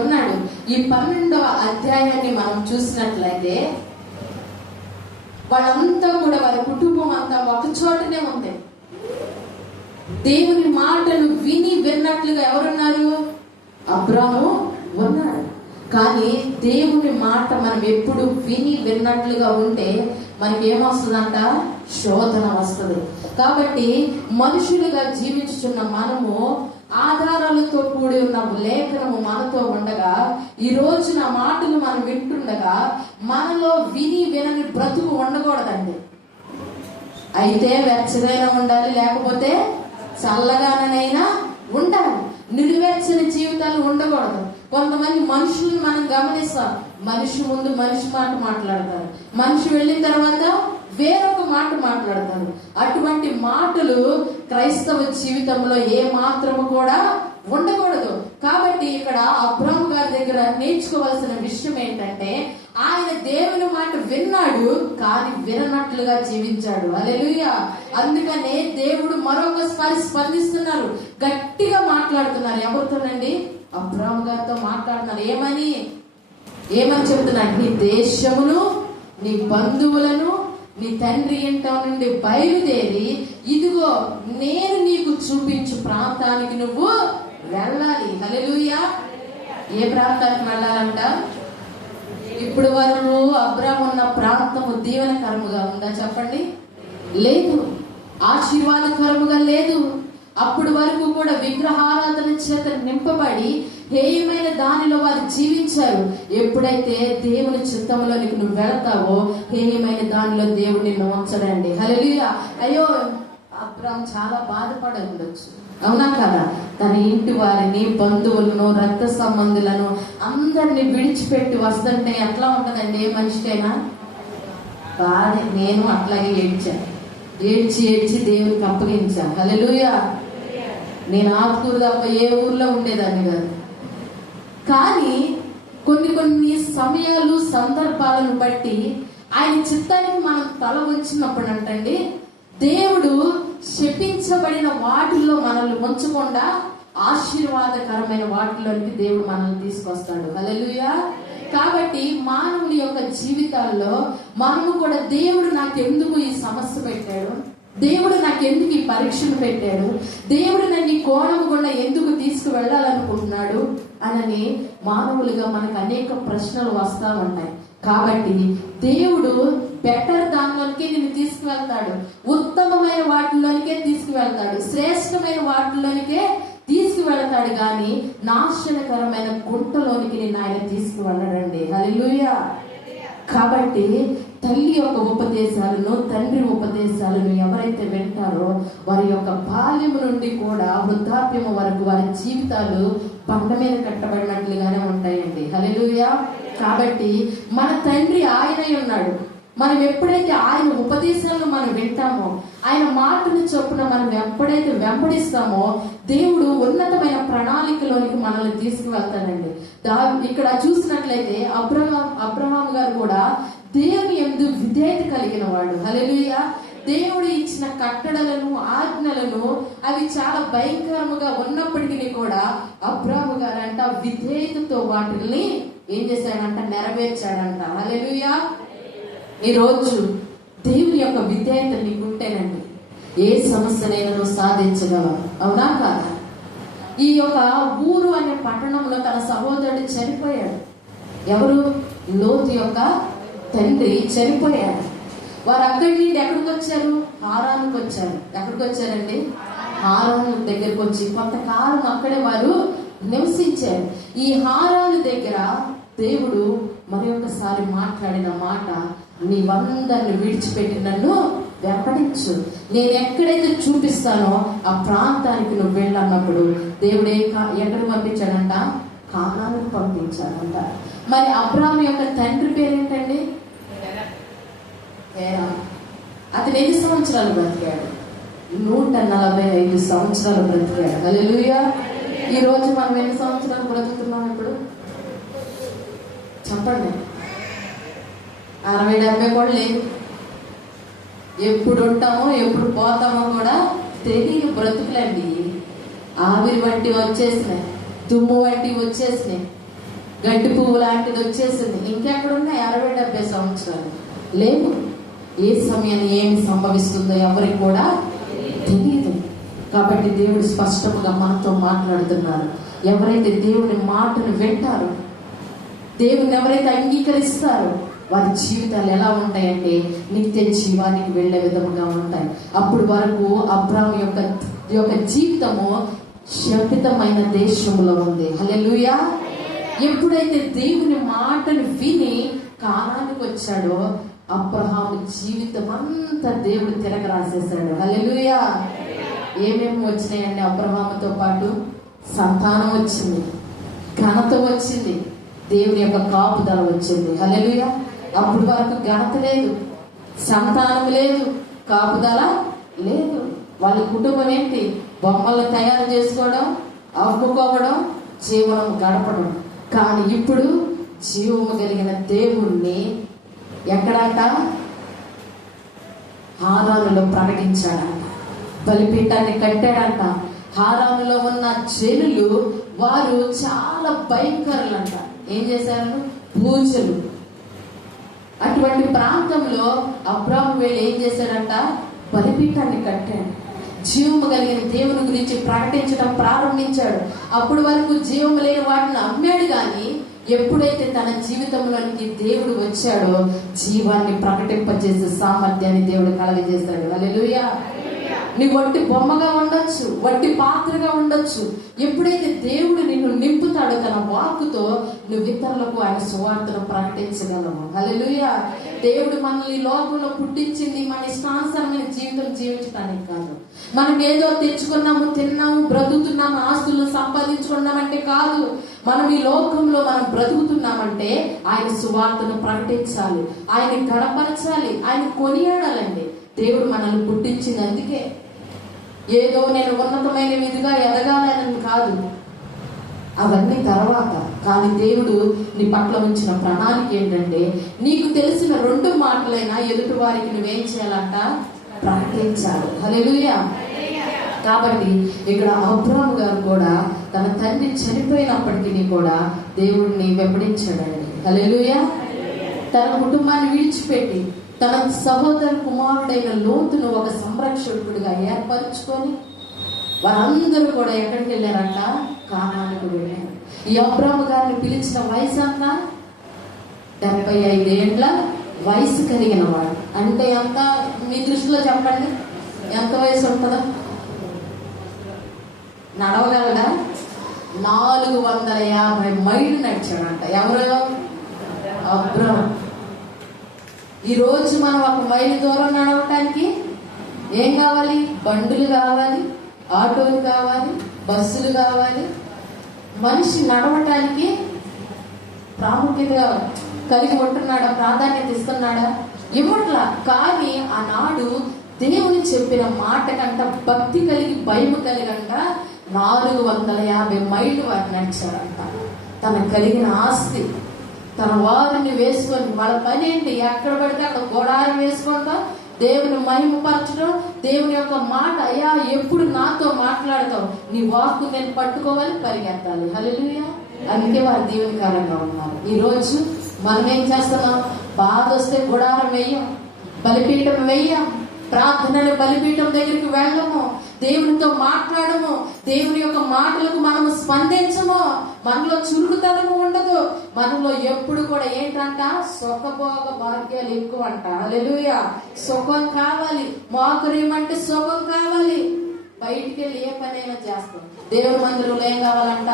ఉన్నాడు. ఈ 12వ అధ్యాయాన్ని మనం చూసినట్లయితే వాళ్ళంతా కూడా, వారి కుటుంబం అంతా ఒక చోటనే ఉంది. దేవుని మాటలు విన్నట్లుగా ఎవరున్నారు? అబ్రాము ఉన్నాడు. కానీ దేవుని మాట మనం ఎప్పుడు విన్నట్లుగా ఉంటే మనకి ఏమొస్తుందంట? శోధన వస్తుంది. కాబట్టి మనుషులుగా జీవించుచున్న మనము ఆధారాలతో కూడి ఉన్న లేఖనము మనతో ఉండగా, ఈ రోజున మాటలు మనం వింటుండగా మనలో వినని బ్రతుకు ఉండకూడదండి. అయితే వెచ్చగైనా ఉండాలి, లేకపోతే చల్లగానైనా ఉండాలి. నిలువెచ్చని జీవితాలు ఉండకూడదు. కొంతమంది మనుషుల్ని మనం గమనిస్తాం. మనిషి ముందు మనిషి మాట మాట్లాడతారు, మనిషి వెళ్ళిన తర్వాత వేరొక మాట మాట్లాడతారు. అటువంటి మాటలు క్రైస్తవ జీవితంలో ఏ మాత్రము కూడా ఉండకూడదు. కాబట్టి ఇక్కడ అబ్రాము గారి దగ్గర నేర్చుకోవాల్సిన విషయం ఏంటంటే, ఆయన దేవుని మాట విన్నాడు, కానీ విననట్లుగా జీవించాడు. హల్లెలూయా. అందుకనే దేవుడు మరొకసారి స్పందిస్తున్నారు, గట్టిగా మాట్లాడుతున్నారు. ఎవరితోనండి? అబ్రాము గారితో మాట్లాడుతున్నారు. ఏమని చెప్తున్నారు? నీ దేశమును, నీ బంధువులను, నీ తండ్రి ఇంట నుండి బయలుదేరి ఇదిగో నేను నీకు చూపించు ప్రాంతానికి నువ్వు వెళ్ళాలి. హల్లెలూయా. ఏ ప్రాంతానికి వెళ్ళాలంట? ఇప్పుడు వరకు అబ్రాము ఉన్న ప్రాంతము దీవెనకరముగా ఉందా చెప్పండి? లేదు. ఆశీర్వాదకరముగా లేదు. అప్పుడు వరకు కూడా విగ్రహారాధన చేత నింపబడి హేయమైన దానిలో వారు జీవించారు. ఎప్పుడైతే దేవుని చిత్తంలోనికి నువ్వు వెళతావో హేయమైన దానిలో దేవుడు నిన్ను ఉంచడండి. హల్లెలూయా. అయ్యో, అబ్రాము చాలా బాధపడి ఉండొచ్చు, అవునా కదా? తన ఇంటి వారిని, బంధువులను, రక్త సంబంధులను అందరిని విడిచిపెట్టి వస్తుంటే ఎట్లా ఉంటదండి ఏ మనిషికైనా? బాధ. నేను అట్లాగే ఏడ్చి దేవునికి అప్పగించాను. హల్లెలూయా. నేను ఆత్కూరు తప్ప ఏ ఊర్లో ఉండేదాన్ని కాదు. కానీ కొన్ని సమయాలు, సందర్భాలను బట్టి ఆయన చిత్తానికి మనం తల వచ్చినప్పుడు అంటండి, దేవుడు శపించబడిన వాటిల్లో మనల్ని ఉంచకుండా ఆశీర్వాదకరమైన వాటిలోనికి దేవుడు మనల్ని తీసుకొస్తాడు. హల్లెలూయా. కాబట్టి మానవుని యొక్క జీవితాల్లో మనము కూడా దేవుడు నాకెందుకు ఈ సమస్య పెట్టాడు, దేవుడు నాకెందుకు ఈ పరీక్షను పెట్టాడు, దేవుడు నన్ను ఈ కోణము గుండా ఎందుకు తీసుకువెళ్ళాలనుకుంటున్నాడు అని మానవులుగా మనకు అనేక ప్రశ్నలు వస్తా ఉంటాయి. కాబట్టి దేవుడు బెటర్ దానిలోనికే నిన్ను తీసుకువెళ్తాడు, ఉత్తమమైన వాటిలోనికే తీసుకువెళ్తాడు, శ్రేష్టమైన వాటిలోనికే తీసుకువెళ్తాడు. కానీ నాశనకరమైన గుంటలోనికి నిన్ను ఆయన తీసుకువెళ్ళడండి. హల్లెలూయా. కాబట్టి తల్లి యొక్క ఉపదేశాలను, తండ్రి ఉపదేశాలను ఎవరైతే వింటారో వారి యొక్క బాల్యము నుండి కూడా వృద్ధాప్యము వరకు వారి జీవితాలు బండ మీద కట్టబడినట్లుగానే ఉంటాయండి. హల్లెలూయా. కాబట్టి మన తండ్రి ఆయనై ఉన్నాడు. మనం ఎప్పుడైతే ఆయన ఉపదేశాలను మనం వింటామో, ఆయన మాటను చొప్పున మనం ఎప్పుడైతే వెంబడిస్తామో దేవుడు ఉన్నతమైన ప్రణాళికలోనికి మనల్ని తీసుకువెళ్తాడండి. ఇక్కడ చూసినట్లయితే అబ్రహాము గారు కూడా దేవుని యందు విధేయత కలిగిన వాడు. హల్లెలూయా. దేవుడు ఇచ్చిన కట్టడలను, ఆజ్ఞలను అవి చాలా భయంకరముగా ఉన్నప్పటికీ కూడా అబ్రాము గారంట విధేయతతో వాటిని ఏం చేశాడంట? నెరవేర్చాడంట. హల్లెలూయా. ఈరోజు దేవుని యొక్క విధేయత నీకుంటేనండి ఏ సమస్యనైనా నువ్వు సాధించగలవు, అవునా కాదా? ఈ యొక్క ఊరు అనే పట్టణంలో తన సహోదరుడు చనిపోయాడు. ఎవరు? లోతు యొక్క తండ్రి చనిపోయాడు. వారు అక్కడి నుండి ఎక్కడికి వచ్చారు? హారానుకు వచ్చారు. ఎక్కడికి వచ్చారండి? హారాను దగ్గరకు వచ్చి కొంతకాలం అక్కడే వారు నివసించారు. ఈ హారాను దగ్గర దేవుడు మరి ఒకసారి మాట్లాడిన మాట, నీవందరిని విడిచిపెట్టి నన్ను వెంబడించు, నేను ఎక్కడైతే చూపిస్తానో ఆ ప్రాంతానికి నువ్వు వెళ్ళన్నప్పుడు దేవుడు ఎక్కడికి పంపించాడంట? కానానుకు పంపించాడంట. మరి అబ్రాహాము యొక్క తండ్రి పేరేంటండి? అతను ఎన్ని సంవత్సరాలు బ్రతికాడు? 145 సంవత్సరాలు బ్రతికాడు. హల్లెలూయా. ఈ రోజు మనం ఎన్ని సంవత్సరాలు బ్రతుకుతున్నాం ఇప్పుడు చెప్పండి? 60-70 కూడా లేదు. ఎప్పుడు ఉంటామో ఎప్పుడు పోతామో కూడా తెలియని బ్రతుకులండి. ఆవిరి వంటి వచ్చేసినాయి, దుమ్ము వంటి వచ్చేసినాయి, గడ్డి పువ్వు లాంటిది వచ్చేసింది. ఇంకెక్కడున్నాయి 60-70 సంవత్సరాలు? లేవు. ఏ సమయాన్ని ఏమి సంభవిస్తుందో ఎవరికి కూడా తెలియదు. కాబట్టి దేవుడు స్పష్టంగా మనతో మాట్లాడుతున్నారు. ఎవరైతే దేవుని మాటను వింటారో, దేవుని ఎవరైతే అంగీకరిస్తారో వారి జీవితాలు ఎలా ఉంటాయంటే నిత్య జీవానికి వెళ్లే విధముగా ఉంటాయి. అప్పుడు వరకు అబ్రాహాము యొక్క జీవితము శపితమైన దేశంలో ఉంది. హల్లెలూయా. ఎప్పుడైతే దేవుని మాటను విని కానానికి వచ్చాడో అబ్రహాము జీవితం అంతా దేవుడు తిరగ రాసేశాడు. హల్లెలూయా. ఏమేమి వచ్చినాయండి అబ్రహాముతో పాటు? సంతానం వచ్చింది, ఘనత వచ్చింది, దేవుని యొక్క కాపుదల వచ్చింది. హల్లెలూయా. అప్పుడు వరకు ఘనత లేదు, సంతానం లేదు, కాపుదల లేదు. వాళ్ళ కుటుంబం ఏంటి? బొమ్మలు తయారు చేసుకోవడం, అమ్ముకోవడం, జీవనం గడపడం. కానీ ఇప్పుడు జీవము కలిగిన దేవుణ్ణి ఎక్కడంట? హారానులో ప్రకటించాడంట. బలిపీఠాన్ని కట్టాడంట. హారానులో ఉన్న జనులు వారు చాలా భయంకరులంట. ఏం చేశారు? పూజలు. అటువంటి ప్రాంతంలో అబ్రాము వెళ్ళి ఏం చేశాడంట? బలిపీఠాన్ని కట్టాడు. జీవము కలిగిన దేవుని గురించి ప్రకటించడం ప్రారంభించాడు. అప్పటి వరకు జీవము లేని వాటిని అమ్మాడు, కానీ ఎప్పుడైతే తన జీవితంలోనికి దేవుడు వచ్చాడో జీవాన్ని ప్రకటింపజేసే సామర్థ్యాన్ని దేవుడు కలగజేశాడు. హల్లెలూయా. నీ వట్టి బొమ్మగా ఉండొచ్చు, వట్టి పాత్రగా ఉండొచ్చు. ఎప్పుడైతే దేవుడు నిన్ను నింపుతాడో తన వాక్కుతో, నువ్వు ఇతరులకు ఆయన సువార్తను ప్రకటించగలవు. హల్లెలూయా. దేవుడు మనల్ని ఈ లోకంలో పుట్టించింది మన ఇష్టానుసారమైన జీవితం జీవించడానికి కాదు. మనం ఏదో తెచ్చుకున్నాము, తిన్నాము, బ్రతుకుతున్నాము, ఆస్తులను సంపాదించుకున్నామంటే కాదు. మనం ఈ లోకంలో మనం బ్రతుకుతున్నామంటే ఆయన సువార్తను ప్రకటించాలి, ఆయన గడపరచాలి, ఆయన కొనియాడాలండి. దేవుడు మనల్ని పుట్టించింది అందుకే. ఏదో నేను ఉన్నతమైన విధిగా ఎదగాలని కాదు, అవన్నీ తర్వాత. కానీ దేవుడు నీ పట్ల ఉంచిన ప్రణాళిక ఏంటంటే, నీకు తెలిసిన 2 మాటలైనా ఎదుటి వారికి నువ్వేం చేయాలంట? ప్రకటించాలి. హల్లెలూయా. కాబట్టి ఇక్కడ అబ్రాము గారు కూడా తన తండ్రి చనిపోయినప్పటికీ కూడా దేవుడిని వెంబడించాడండి. హల్లెలూయా. తన కుటుంబాన్ని విడిచిపెట్టి తన సహోదర కుమారుడైన లోతును ఒక సంరక్షకుడిగా ఏర్పరచుకొని వారందరూ కూడా ఎక్కడికి వెళ్ళారంట? కానానుకు వెళ్ళారు. ఈ అబ్రాము గారిని పిలిచిన వయసు అంత 75 ఏండ్ల వయసు కలిగిన వాడు. అంటే ఎంత మీ దృష్టిలో చెప్పండి, ఎంత వయసు ఉంటుందా? నడవగలడా? 450 మైళ్ళు నడిచాడంట. ఎవరు? అబ్రాము. ఈరోజు మనం 1 మైలు దూరం నడవటానికి ఏం కావాలి? బండులు కావాలి, ఆటోలు కావాలి, బస్సులు కావాలి. మనిషి నడవటానికి ప్రాముఖ్యత కలిగి ఉంటున్నాడా? ప్రాధాన్యత ఇస్తున్నాడా? ఇవ్వట్లా. కానీ ఆనాడు దేవుని చెప్పిన మాట కంట భక్తి కలిగి, భయం కలిగంట 450 మైళ్ళు వారు నడిచారంట. తనకు కలిగిన ఆస్తి, తన వారిని వేసుకొని, వాళ్ళ పని ఏంటి? ఎక్కడ పడితే అక్కడ గోడారం వేసుకుంటాం, దేవుని మహిమపరచడం, దేవుని యొక్క మాట, అయ్యా ఎప్పుడు నాతో మాట్లాడతావు, నీ వాక్కు నేను పట్టుకోవాలి, పరిగెత్తాలి. హల్లెలూయా. అందుకే వారు దీవెనకరంగా ఉన్నారు. ఈరోజు మనం ఏం చేస్తున్నాం? బాధ వస్తే గుడారం వెయ్యం, బలిపీఠం వెయ్యం, ప్రార్థనలు బలిపీఠం దగ్గరికి వెళ్ళము, దేవునితో మాట్లాడము, దేవుని యొక్క మాటలకు మనము స్పందించము, మనలో చురుకుతనము ఉండదు. మనలో ఎప్పుడు కూడా ఏంటంట? సుఖభోగ భాగ్యాలు ఎక్కువ అంట. హల్లెలూయా. సుఖం కావాలి, మోకరేమంటే సుఖం కావాలి. బయటికి వెళ్ళి ఏ పనైనా చేస్తాం. దేవుని మందిరంలో ఏం కావాలంట?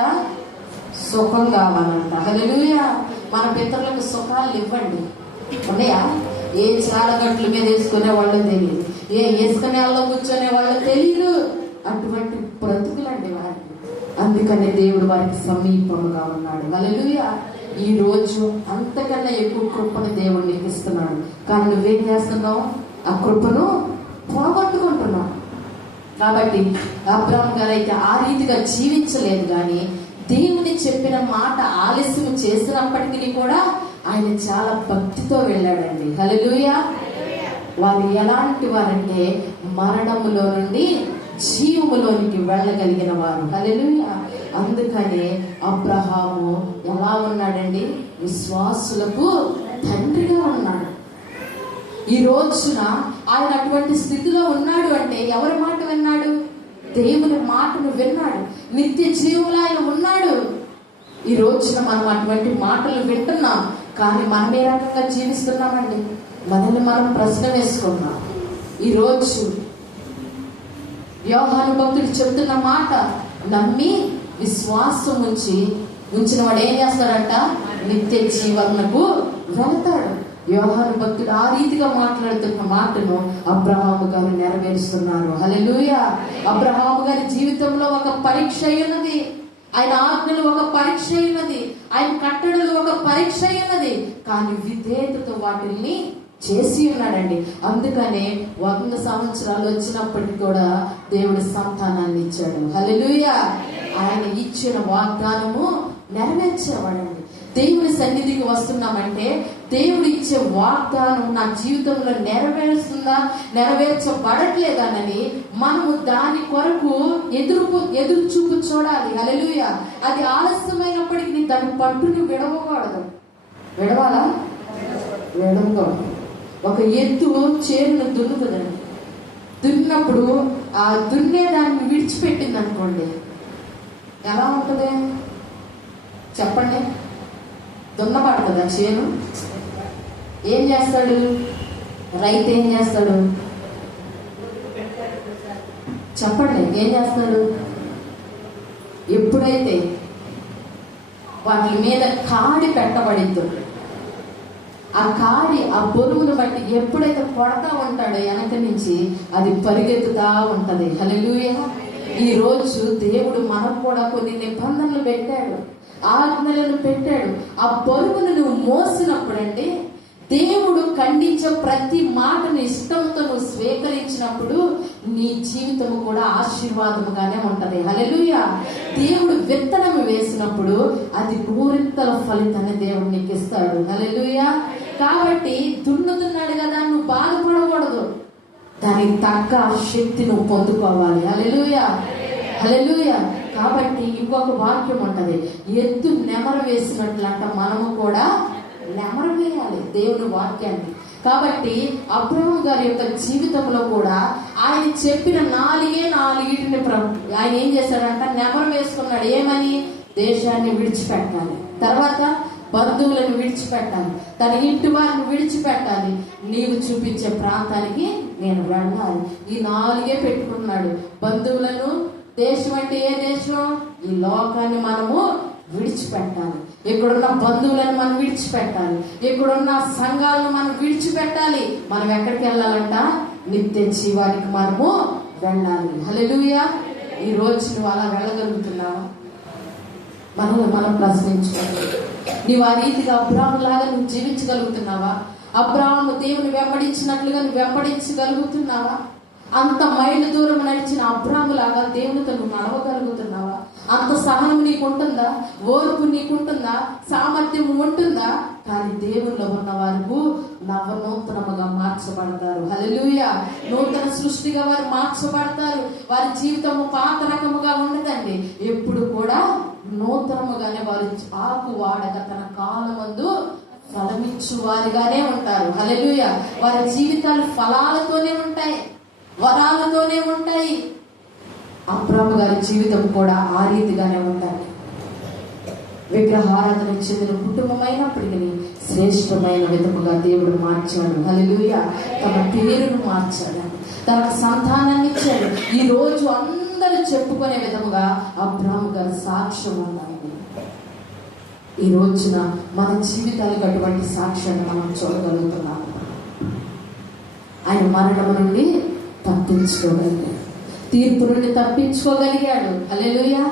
సుఖం కావాలంట. హల్లెలూయా. మన పితరులకు సుఖాలు ఇవ్వండి. ఉన్నాయా? ఏ చాలా గంటల మీద వేసుకునే వాళ్ళు తెలియదు, ఏ వేసుకునే వాళ్ళు కూర్చొనే వాళ్ళు తెలియదు. అటువంటి బ్రతుకులండి వారికి. అందుకనే దేవుడు వారికి సమీపముగా ఉన్నాడు. హల్లెలూయా. ఈ రోజు అంతకన్నా ఎక్కువ కృపను దేవుడు నీకు ఇస్తున్నాడు. కానీ నువ్వేం చేస్తున్నావు? ఆ కృపను పోగొట్టుకుంటున్నావు. కాబట్టి అబ్రాహాము గారు అయితే ఆ రీతిగా జీవించలేదు, కానీ దేవుని చెప్పిన మాట ఆలస్యం చేసినప్పటికీ కూడా ఆయన చాలా భక్తితో వెళ్ళాడండి. హల్లెలూయా. వారు ఎలాంటి వారంటే మరణములో నుండి జీవములోనికి వెళ్ళగలిగిన వారు. హల్లెలూయా. అందుకనే అబ్రహాము ఎలా ఉన్నాడండి? విశ్వాసులకు తండ్రిగా ఉన్నాడు. ఈ రోజున ఆయన అటువంటి స్థితిలో ఉన్నాడు అంటే ఎవరి మాట విన్నాడు? దేవుని మాటను విన్నాడు. నిత్య జీవులు ఆయన ఉన్నాడు. ఈ రోజున మనం అటువంటి మాటలు వింటున్నాం, కానీ మనం ఏ రకంగా జీవిస్తున్నామండి? మనల్ని మనం ప్రశ్న వేసుకున్నాం. ఈరోజు యోహాను భక్తుడు చెప్తున్న మాట నమ్మి విశ్వాసం ఉంచిన వాడు ఏం చేస్తాడంట? నిత్య జీవనకు వెళతాడు. యోహాను భక్తుడు ఆ రీతిగా మాట్లాడుతున్న మాటను అబ్రహాము గారు నెరవేరుస్తున్నారు. హల్లెలూయా. అబ్రహాము గారి జీవితంలో ఒక పరీక్ష ఉన్నది. ఆయన ఆజ్ఞలు ఒక పరీక్ష ఉన్నది, ఆయన కట్టడలు ఒక పరీక్ష ఉన్నది. కానీ విధేయతతో వాటిని చేసి ఉన్నాడండి. అందుకనే 100 సంవత్సరాలు వచ్చినప్పటికీ కూడా దేవుడి సంతానాన్ని ఇచ్చాడు. హల్లెలూయా. ఆయన ఇచ్చిన వాగ్దానము నెరవేర్చేవాడండి. దేవుని సన్నిధికి వస్తున్నామంటే దేవుడు ఇచ్చే వాగ్దానం నా జీవితంలో నెరవేర్చబడట్లేదనని మనము దాని కొరకు ఎదురు చూపు చూడాలి. హల్లెలూయా. అది ఆలస్యమైనప్పటికీ దాని పట్టును విడవకూడదు. విడవాలా? విడవకూడదు. ఒక ఎద్దు చేరును దున్నుతుందండి. దున్నప్పుడు ఆ దున్నే దాన్ని విడిచిపెట్టింది అనుకోండి, ఎలా ఉంటుంది చెప్పండి? దున్నపడుతుందా చేను? ఏం చేస్తాడు రైతు? ఏం చేస్తాడు చెప్పండి? ఏం చేస్తాడు? ఎప్పుడైతే వాటి మీద కాడి పెట్టబడిద్దో, ఆ కాడి ఆ బరువును బట్టి ఎప్పుడైతే కొడతా ఉంటాడో వెనక నుంచి అది పరిగెత్తుతా ఉంటది. హల్లెలూయా. ఈ రోజు దేవుడు మనకు కూడా కొన్ని నిబంధనలు పెట్టాడు, ఆజ్ఞలను పెట్టాడు. ఆ బరువును నువ్వు మోసినప్పుడంటే దేవుడు ఖండించే ప్రతి మాటను ఇష్టంతో నువ్వు స్వీకరించినప్పుడు నీ జీవితము కూడా ఆశీర్వాదముగానే ఉంటది. హల్లెలూయా. దేవుడు విత్తనం వేసినప్పుడు అది పూరింతల ఫలితాన్ని దేవుడు నీకు ఇస్తాడు. హల్లెలూయా. కాబట్టి దున్నుతున్నాడు కదా నువ్వు బాధపడకూడదు, దానికి తగ్గ శక్తి నువ్వు పొందుకోవాలి. హల్లెలూయా. హల్లెలూయా. కాబట్టి ఇంకొక వాక్యం ఉంటది, ఎద్దు నెమరు వేసినట్లంట మనము కూడా నెమరు వేయాలి దేవుని వాక్యాన్ని. కాబట్టి అబ్రహాము గారి యొక్క జీవితంలో కూడా ఆయన చెప్పిన నాలుగిటిని ఆయన ఏం చేశాడంట? నెమరు వేసుకున్నాడు. ఏమని? దేశాన్ని విడిచిపెట్టాలి, తర్వాత బంధువులను విడిచిపెట్టాలి, తన ఇంటి వారిని విడిచిపెట్టాలి, నీవు చూపించే ప్రాంతానికి నేను వెళ్ళాలి. ఈ 4 పెట్టుకున్నాడు. బంధువులను, దేశం అంటే ఏ దేశం? ఈ లోకాన్ని మనము విడిచిపెట్టాలి. ఇక్కడున్న బంధువులను మనం విడిచిపెట్టాలి, ఇక్కడున్న సంఘాలను మనం విడిచిపెట్టాలి. మనం ఎక్కడికి వెళ్ళాలంట? నిత్య జీవానికి మనము వెళ్ళాలి. హల్లెలూయా. ఈ రోజు నువ్వు అలా వెళ్ళగలుగుతున్నావా? మనం ప్రశ్నించుకోవాలి. నీవు ఆ రీతిగా అబ్రాహాము లాగా నువ్వు జీవించగలుగుతున్నావా? అబ్రాహాము దేవుని వెంబడించినట్లుగా నువ్వు వెంబడించగలుగుతున్నావా? అంత మైళ్ళు దూరం నడిచిన అబ్రాహాము లాగా దేవునితో నువ్వు నడవగలుగుతున్నావా? అంత సహనం నీకుంటుందా? ఓర్పు నీకుంటుందా? సామర్థ్యం ఉంటుందా? కానీ దేవుల్లో ఉన్న వారు నవనూతనముగా మార్చబడతారు. హల్లెలూయా. నూతన సృష్టిగా వారు మార్చబడతారు. వారి జీవితము పాత రకముగా ఉండదండి. ఎప్పుడు కూడా నూతనముగానే వారు ఆకు వాడక తన కాలమందు ఫలమిచ్చు వారిగానే ఉంటారు. హల్లెలూయా. వారి జీవితాలు ఫలాలతోనే ఉంటాయి, వరాలతోనే ఉంటాయి. అబ్రాహాము గారి జీవితం కూడా ఆ రీతిగానే ఉంటాయి. విగ్రహారాధన చెందిన కుటుంబమైనప్పటికీ శ్రేష్టమైన విధముగా దేవుడు మార్చాడు. హల్లెలూయా. తన పేరును మార్చాడు, తనకు సంతానాన్ని ఇచ్చాడు. ఈ రోజు అందరూ చెప్పుకునే విధముగా అబ్రాహాము గారి సాక్ష్యం ఉన్నాయి. ఈ రోజున మన జీవితాలకు అటువంటి సాక్ష్యాన్ని మనం చూడగలుగుతున్నాము. ఆయన మరణం నుండి తప్పించుకోగలిగాడు, తీర్పు నుండి తప్పించుకోగలిగాడు. హల్లెలూయా.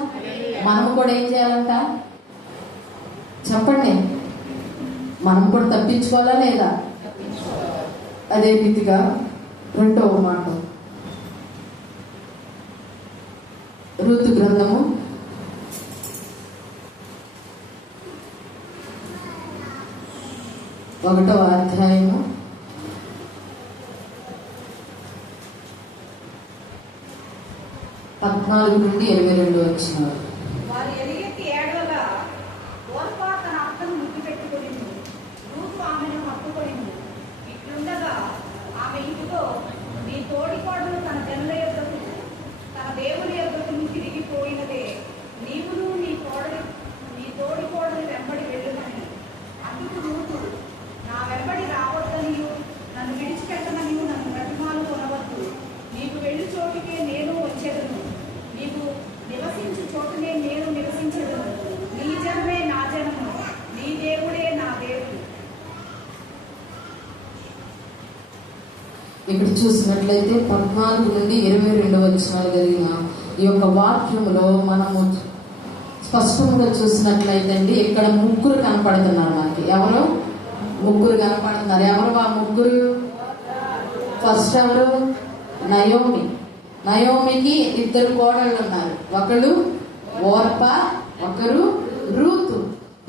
మనం కూడా ఏం చేయాలంట చెప్పండి? మనం కూడా తప్పించుకోవాలా లేదా? అదే రీతిగా 2వ మాట, ఋతు గ్రంథము 1వ అధ్యాయము 14 నుండి 22 వచ్చినారు. వారు ఎలుగెత్తి ఏడవగా ఓర్పా తన అత్తను ముద్దు పెట్టుకొనింది, రూతు ఆమెను హత్తుకొనింది. ఇట్లుండగా ఆమె ఇంటితో నీ తోడికోడలు తన జనుల యొద్దకు తన దేవుని యొద్దకు తిరిగిపోయినదే, నీవును నీ తోడికోడలు వెంబడి వెళ్ళునని. అందుకు రూతు, నా వెంబడి రావద్దనియు నన్ను విడిచిపెట్టననియు నన్ను బ్రతిమాలు కొనవద్దు. నీకు వెళ్ళి చోటికే నేను వచ్చేదను, నీవు నివసించు చోటునే నేను నివసించదను. నీ జనమే నా జనము, నీ దేవుడే నా దేవుడు. ఇక్కడ చూసినట్లయితే 14 నుండి 22 వచనాలు కలిగిన ఈ యొక్క వాక్యములో మనము స్పష్టంగా చూసినట్లయితే అండి, ఇక్కడ 3 కనపడుతున్నారు మనకి. ఎవరు? 3 కనపడుతున్నారు. ఎవరు ఆ 3? ఫస్ట్ ఎవరు? నయోమి. నయోమికి 2 కోడళ్ళు ఉన్నారు. ఒకళ్ళు ఓర్ప, ఒకరు రూతు.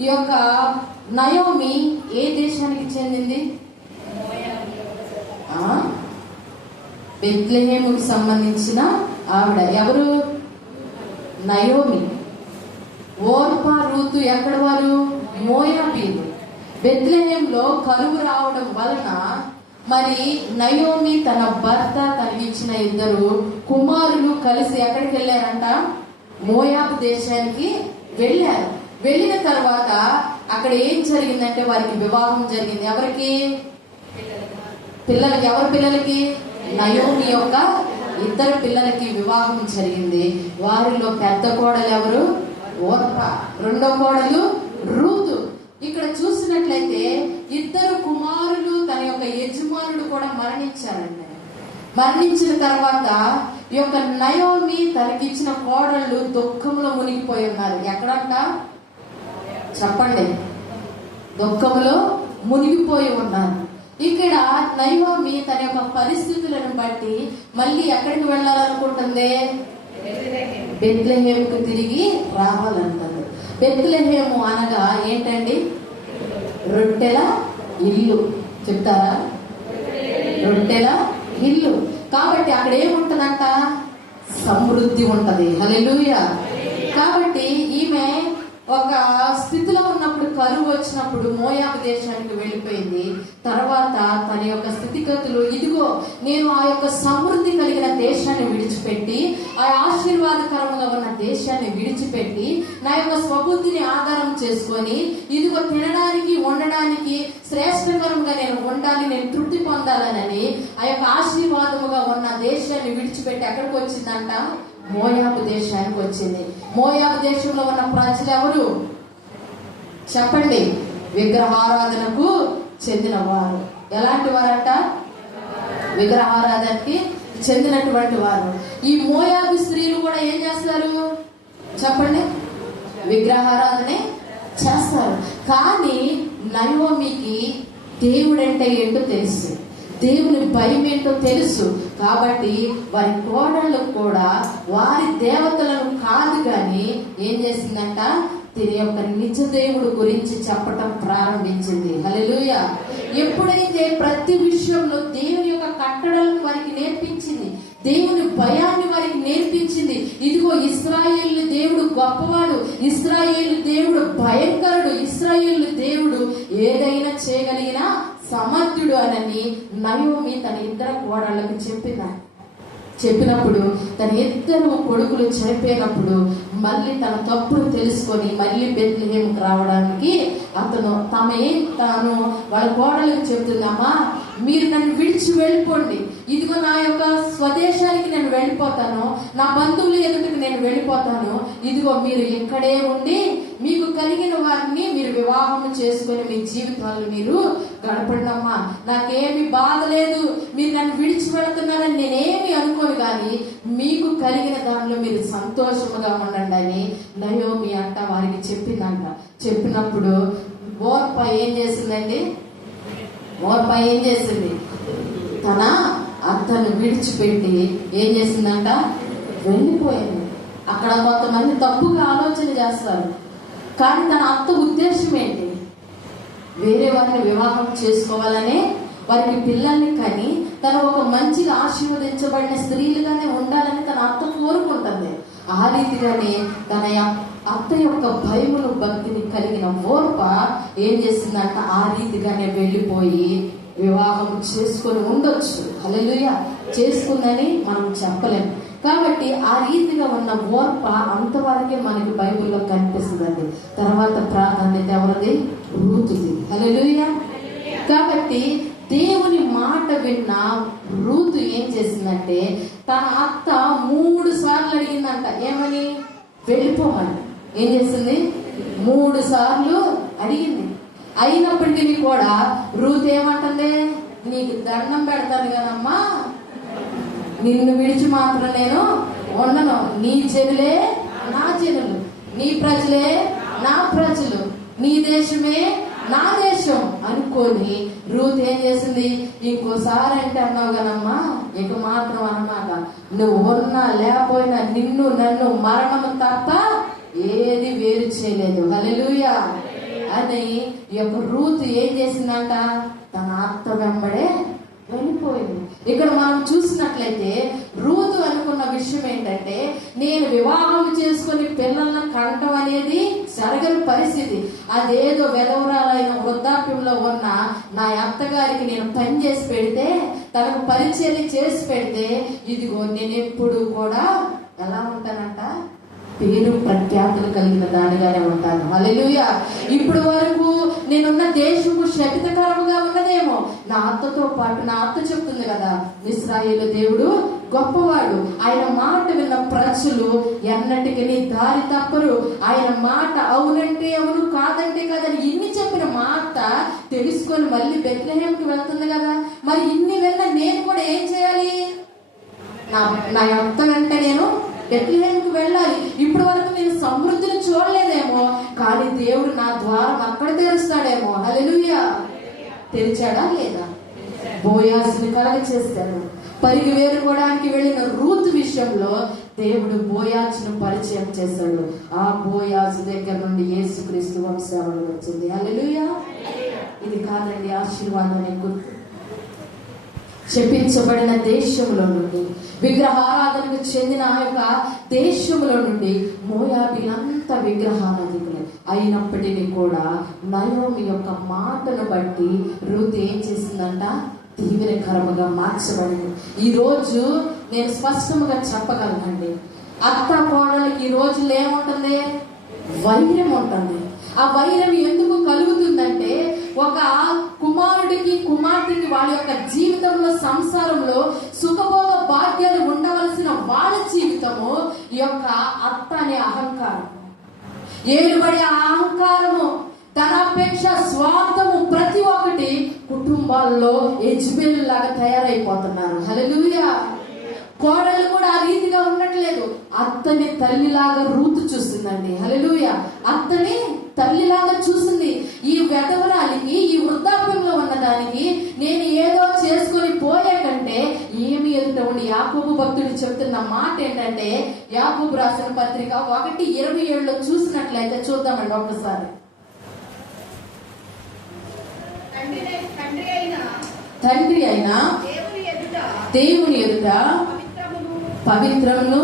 ఈ యొక్క నయోమి ఏ దేశానికి చెందింది? బెత్లెహేముకి సంబంధించిన ఆవిడ. ఎవరు? నయోమి. ఓర్ప, రూతు ఎక్కడ వారు? మోయాబీలు. బెత్లెహేంలో కరువు రావడం వలన మరి నయోమి తన భర్త తనకిచ్చిన 2 కుమారులు కలిసి ఎక్కడికి వెళ్ళారంట? మోయాబు దేశానికి వెళ్ళారు. వెళ్ళిన తర్వాత అక్కడ ఏం జరిగిందంటే వారికి వివాహం జరిగింది. ఎవరికి? పిల్లలకి. ఎవరి పిల్లలకి? నయోమి యొక్క 2 పిల్లలకి వివాహం జరిగింది. వారిలో పెద్ద కోడలు ఎవరు? ఓర్ప. రెండో కోడలు రూతు. ఇక్కడ చూసినట్లయితే 2 కుమారులు తన యొక్క యజమానుడు కూడా మరణించారండి. మరణించిన తర్వాత ఈ యొక్క నయోమి తనకిచ్చిన కోడళ్ళు దుఃఖంలో మునిగిపోయి ఉన్నారు. ఎక్కడంట? చెప్పండి. దుఃఖంలో మునిగిపోయి ఉన్నారు. ఇక్కడ నయోమి తన యొక్క పరిస్థితులను బట్టి మళ్ళీ ఎక్కడికి వెళ్ళాలనుకుంటుంది? బెత్లెహేముకు తిరిగి రావాలంటుంది. బెత్లెహేము అనగా ఏంటండి? రొట్టెల ఇల్లు. చెప్తారా? రొట్టెల ఇల్లు. కాబట్టి అక్కడ ఏముంటదంట? సమృద్ధి ఉంటది. హల్లెలూయా. కాబట్టి ఈమె ఒక స్థితిలో ఉన్నప్పుడు కరువు వచ్చినప్పుడు మోయాబు దేశానికి వెళ్ళిపోయింది. తర్వాత తన యొక్క స్థితిగతులు, ఇదిగో నేను ఆ యొక్క సమృద్ధి కలిగిన దేశాన్ని విడిచిపెట్టి, ఆ ఆశీర్వాదకరంగా ఉన్న దేశాన్ని విడిచిపెట్టి నా యొక్క స్వబుద్ధిని ఆధారం చేసుకొని, ఇదిగో తినడానికి ఉండడానికి శ్రేష్టకరంగా నేను ఉండాలి, నేను తృప్తి పొందాలని ఆ యొక్క ఆశీర్వాదముగా ఉన్న దేశాన్ని విడిచిపెట్టి ఎక్కడికి వచ్చిందంట? మోయాబు దేశానికి వచ్చింది. మోయాబు దేశంలో ఉన్న ప్రజలు ఎవరు? చెప్పండి. విగ్రహారాధనకు చెందిన వారు. ఎలాంటి వారంట? విగ్రహారాధనకి చెందినటువంటి వారు. ఈ మోయాబు స్త్రీలు కూడా ఏం చేస్తారు? చెప్పండి. విగ్రహారాధనే చేస్తారు. కానీ నయోమికి దేవుడంటే ఏంటో తెలుసు, దేవుని భయం ఏంటో తెలుసు. కాబట్టి వారి కోడళ్ళకు కూడా వారి దేవతలను కాదు కానీ ఏం చేసిందంట? తిని యొక్క నిజ దేవుడు గురించి చెప్పటం ప్రారంభించింది. హల్లెలూయా. ఎప్పుడైతే ప్రతి విషయంలో దేవుని యొక్క కట్టడలను వారికి నేర్పించింది, దేవుని భయాన్ని వారికి నేర్పించింది. ఇదిగో ఇశ్రాయేలు దేవుడు గొప్పవాడు, ఇశ్రాయేలు దేవుడు భయంకరుడు, ఇశ్రాయేలు దేవుడు ఏదైనా చేయగలిగిన సమర్థుడు అని నయోమి తన 2 కోడళ్ళకు చెప్పినప్పుడు తన 2 కొడుకులు చనిపోయినప్పుడు మళ్ళీ తన తప్పును తెలుసుకొని మళ్ళీ బెత్లెహేముకు రావడానికి తాను వాళ్ళ కోడలకు చెప్తుందమ్మా, మీరు నన్ను విడిచి వెళ్ళిపోండి, ఇదిగో నా యొక్క స్వదేశానికి నేను వెళ్ళిపోతాను, నా బంధువుల ఎదుటికి నేను వెళ్ళిపోతాను, ఇదిగో మీరు ఇక్కడే ఉండి మీకు కలిగిన వారిని మీరు వివాహం చేసుకొని మీ జీవితాలను మీరు గడపండమ్మా, నాకేమి బాధ లేదు, మీరు నన్ను విడిచి వెళుతున్నారని నేనేమి అనుకోను, కానీ మీకు కలిగిన దానిలో మీరు సంతోషముగా ఉండండి అని నయోమి అంట వారికి చెప్పిందంట. చెప్పినప్పుడు ఓర్ప ఏం చేసిందండి? ఓర్ప ఏం చేసింది? తన అత్తను విడిచిపెట్టి ఏం చేసిందంట? వెళ్ళిపోయింది. అక్కడ కొంతమంది తప్పుగా ఆలోచన చేస్తారు, కానీ తన అత్త ఉద్దేశం ఏంటి? వేరే వారిని వివాహం చేసుకోవాలనే వారికి పిల్లల్ని కానీ తను ఒక మంచిగా ఆశీర్వదించబడిన స్త్రీలుగానే ఉండాలని తన అత్త కోరుకుంటుంది. ఆ రీతిగానే తన అత్త యొక్క భయమును భక్తిని కలిగిన ఓర్ప ఏం చేసిందంట? ఆ రీతిగానే వెళ్ళిపోయి వివాహం చేసుకొని ఉండొచ్చు. హల్లెలూయా. చేసుకుందని మనం చెప్పలేము. కాబట్టి ఆ రీతిగా ఉన్న ఓర్ప అంతవరకే మనకి బైబిల్లో కనిపిస్తుందండి. తర్వాత ప్రాధాన్యత ఎవరిది? రూతుది. హల్లెలూయా. కాబట్టి దేవుని మాట విన్న రూతు ఏం చేసిందంటే తన అత్త 3 సార్లు అడిగిందంట. ఏమని? వెళ్ళిపోమని. ఏం చేసింది? 3 సార్లు అడిగింది. అయినప్పటికీ కూడా రూతు ఏమంటుంది? నీకు దండం పెడతాను కదమ్మా, నిన్ను విడిచి మాత్రం నేను ఉండను, నీ జనులే నా జనులు, నీ ప్రజలే నా ప్రజలు, నీ దేశమే నా దేశం అనుకొని రూత్ ఏం చేసింది? ఇంకోసారి అంటే అన్నావు కదమ్మా, ఇక మాత్రం అన్నమాట నువ్వు ఉన్నా లేకపోయినా నిన్ను నన్ను మరణము తప్ప ఏది వేరు చేయలేదు. హల్లెలూయా. అని ఈ యొక్క రూత్ ఏం చేసిందంట? తన అత్త వెంబడే వెళ్ళిపోయింది. ఇక్కడ మనం చూసినట్లయితే రూతు అనుకున్న విషయం ఏంటంటే, నేను వివాహం చేసుకుని పిల్లలను కంటం అనేది జరగని పరిస్థితి. అదేదో వెలవరాలైన వృద్ధాప్యంలో ఉన్న నా అత్తగారికి నేను పని చేసి పెడితే, తనకు పరిచయం చేసి పెడితే, ఇదిగో నేను ఎప్పుడు కూడా ఎలా ఉంటానంట? పేరు ప్రఖ్యాతులు కలిగిన దానిగానే ఉంటాను. హల్లెలూయా. ఇప్పుడు వరకు నేనున్న దేశము శపితకరముగా ఉన్నదేమో, నా అత్తతో పాటు నా అత్త చెప్తుంది కదా, ఇశ్రాయేలు దేవుడు గొప్పవాడు, ఆయన మాట విన్న ప్రజలు ఎన్నటికీ దారి తప్పరు, ఆయన మాట అవునంటే అవును కాదంటే కాదని ఇన్ని చెప్పిన మాట తెలుసుకొని మళ్ళీ బెత్లెహేంకి వెళ్తుంది కదా. మరి ఇన్ని విన్న నేను కూడా ఏం చేయాలి? నా అత్త వెంట నేను బెత్లెహేంకి వెళ్ళాలి. ఇప్పటి వరకు నేను సమృద్ధిని చూడలేదేమో, కానీ దేవుడు నా ద్వారం అక్కడ తెరుస్తాడేమో. హల్లెలూయా. తెరిచాడా లేదా? బోయాజుని కలగ చేస్తాడు. పరిగి వేరుకోవడానికి వెళ్ళిన రూత్ విషయంలో దేవుడు బోయాజును పరిచయం చేశాడు. ఆ బోయాజు దగ్గర నుండి యేసుక్రీస్తు వంశావళి వచ్చింది. హల్లెలూయా. ఇది కాదండి ఆశీర్వాదం. గుర్తు శపించబడిన దేశంలో నుండి, విగ్రహారాధనకు చెందిన ఆ యొక్క దేశంలో నుండి మోయాబీలంతా విగ్రహారాధికులు అయినప్పటికీ కూడా నయోమి యొక్క మాటను బట్టి రూత్ ఏం చేసిందంట? దీవెనకరముగా మార్చబడింది. ఈ రోజు నేను స్పష్టంగా చెప్పగలనండి, అత్త కోడలకి ఈ రోజులో ఏముంటుంది? వైరం ఉంటుంది. ఆ వైరం ఎందుకు కలుగుతుందంటే, ఒక కుమారుడికి కుమార్తెకి వాళ్ళ యొక్క జీవితంలో సంసారంలో సుఖభోగ భాగ్యాలు ఉండవలసిన వాళ్ళ జీవితము ఈ యొక్క అత్త అనే అహంకారం, ఏలుబడి ఆ అహంకారము, ధనాపేక్ష, స్వార్థము, ప్రతి ఒక్కటి కుటుంబాల్లో యజ్బేలు లాగా తయారైపోతున్నారు. హల్లెలూయా. కోడలు కూడా ఆ రీతిగా ఉండట్లేదు. అత్తని తల్లిలాగా రూతు చూసిందండి. హల్లెలూయా. అత్తని తల్లిలాగా చూసింది. ఈ వెధవరాలికి, ఈ వృద్ధాప్యంలో ఉన్నదానికి నేను ఏదో చేసుకొని పోయే కంటే ఏమి ఎదుట ఉండి యాకోబు భక్తుడు చెప్తున్న మాట ఏంటంటే, యాకోబు రాసిన పత్రిక 1:27 చూసినట్లయితే చూద్దామండి ఒక్కసారి. తండ్రి అయినా దేవుని ఎదుట పవిత్రమును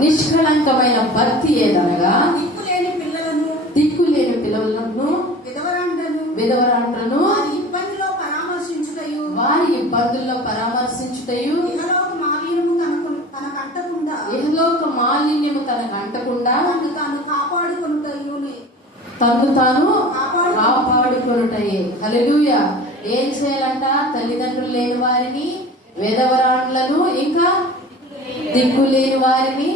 నిష్కళంకమైన భక్తి ఏదనగా, దిక్కులేని పిల్లలను విధవరాండ్రను వారి ఇబ్బందుల్లో పరామర్శించుటయు, ఇహలోక మాలిన్యము తనకు అంటకుండా తను తాను కాపాడుకొనుటయే. హల్లెలూయా. ఏం చేయాలంట? తల్లిదండ్రులు లేని వారిని, విధవరాండ్లను, ఇంకా దిక్కులేని వారిని,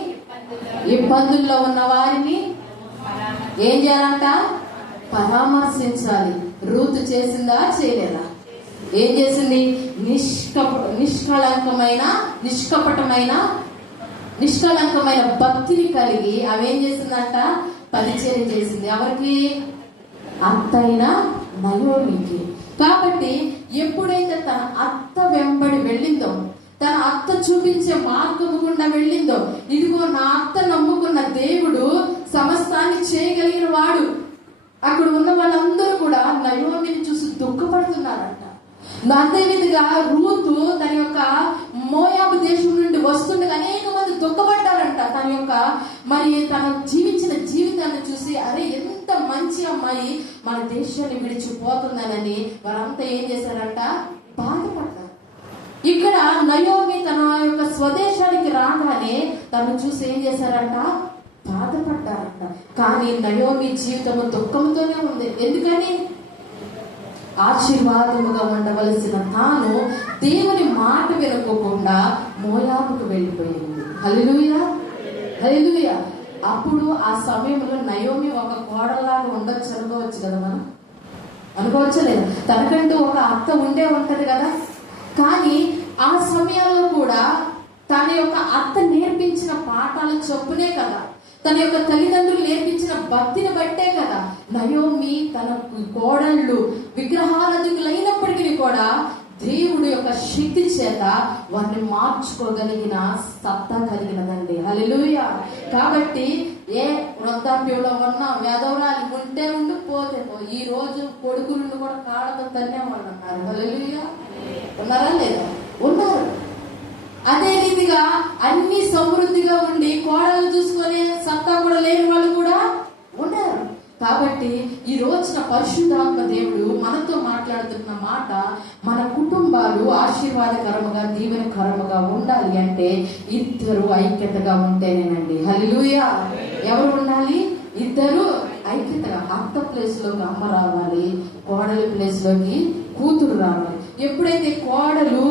ఇబ్బందుల్లో ఉన్న వారిని ఏం చేయాలంట? పరామర్శించాలి. రూతు చేసిందా? చేయలేదా? ఏం చేసింది? నిష్కళంకమైన భక్తిని కలిగి అవేం చేసిందంట? పరిచయం చేసింది. ఎవరికి? అత్తైన నయోమికి. కాబట్టి ఎప్పుడైతే తన అత్త వెంబడి వెళ్ళిందో, తన అత్త చూపించే మార్గము గుండా వెళ్ళిందో, ఇదిగో నా అత్త నమ్ముకున్న దేవుడు సమస్తాన్ని చేయగలిగిన వాడు. అక్కడ ఉన్న వాళ్ళందరూ కూడా నయోమిని చూసి దుఃఖపడుతున్నారంట. అదేవిధంగా రూతు తన యొక్క మోయాబు దేశం నుండి వస్తుండగా అనేక మంది దుఃఖపడ్డారంట. తన జీవించిన జీవితాన్ని చూసి, అరే ఎంత మంచి అమ్మాయి మన దేశాన్ని విడిచిపోతుందనని వారంతా ఏం చేశారంట? బాధపడ్డారు. ఇక్కడ నయోమి తన యొక్క స్వదేశానికి రాగానే తను చూసి ఏం చేశారంట? బాధపడ్డారంట. కానీ నయోమి జీవితము దుఃఖంతోనే ఉంది. ఎందుకని? ఆశీర్వాదముగా ఉండవలసిన తాను దేవుని మాట వినకోకుండా మోయాబుకు వెళ్ళిపోయింది. హల్లెలూయా. హల్లెలూయా. అప్పుడు ఆ సమయంలో నయోమి ఒక కోడలాగా ఉండొచ్చు, అనుకోవచ్చు కదా, మనం అనుకోవచ్చలేదు. తనకంటూ ఒక అత్త ఉంటది కదా. కానీ ఆ సమయాల్లో కూడా తన యొక్క అత్త నేర్పించిన పాఠాల చొప్పునే కదా, తన యొక్క తల్లిదండ్రులు నేర్పించిన భక్తిని బట్టే కదా నయోమి తన కోడళ్ళు విగ్రహారాధికులైనప్పటికీ కూడా దేవుడి యొక్క శక్తి చేత వారిని మార్చుకోగలిగిన సత్తా కలిగినదండి. హల్లెలూయా. కాబట్టి ఏ వృద్ధాప్యంలో ఉన్న వేదవరాలు ఉంటే ఉండి పోతే ఈ రోజు కొడుకులను కూడా కాళ్ళతో తన్నే వాళ్ళు ఉన్నారు. హల్లెలూయా. ఉన్నారా లేదా? ఉన్నారు. అదే రీతిగా అన్ని సమృద్ధిగా ఉండి కోడలు చూసుకునే సత్తా కూడా లేని వాళ్ళు కూడా ఉన్నారు. కాబట్టి ఈ రోజున పరిశుద్ధాత్మ దేవుడు మనతో మాట్లాడుతున్న మాట, మన కుటుంబాలు ఆశీర్వాదకరముగా దీవెనకరముగా ఉండాలి అంటే ఇద్దరు ఐక్యతగా ఉంటేనేనండి. హల్లెలూయా. ఎవరు ఉండాలి? ఇద్దరు ఐక్యతగా. అత్త ప్లేస్ లోకి అమ్మ రావాలి, కోడలి ప్లేస్ లోకి కూతురు రావాలి. ఎప్పుడైతే కోడలు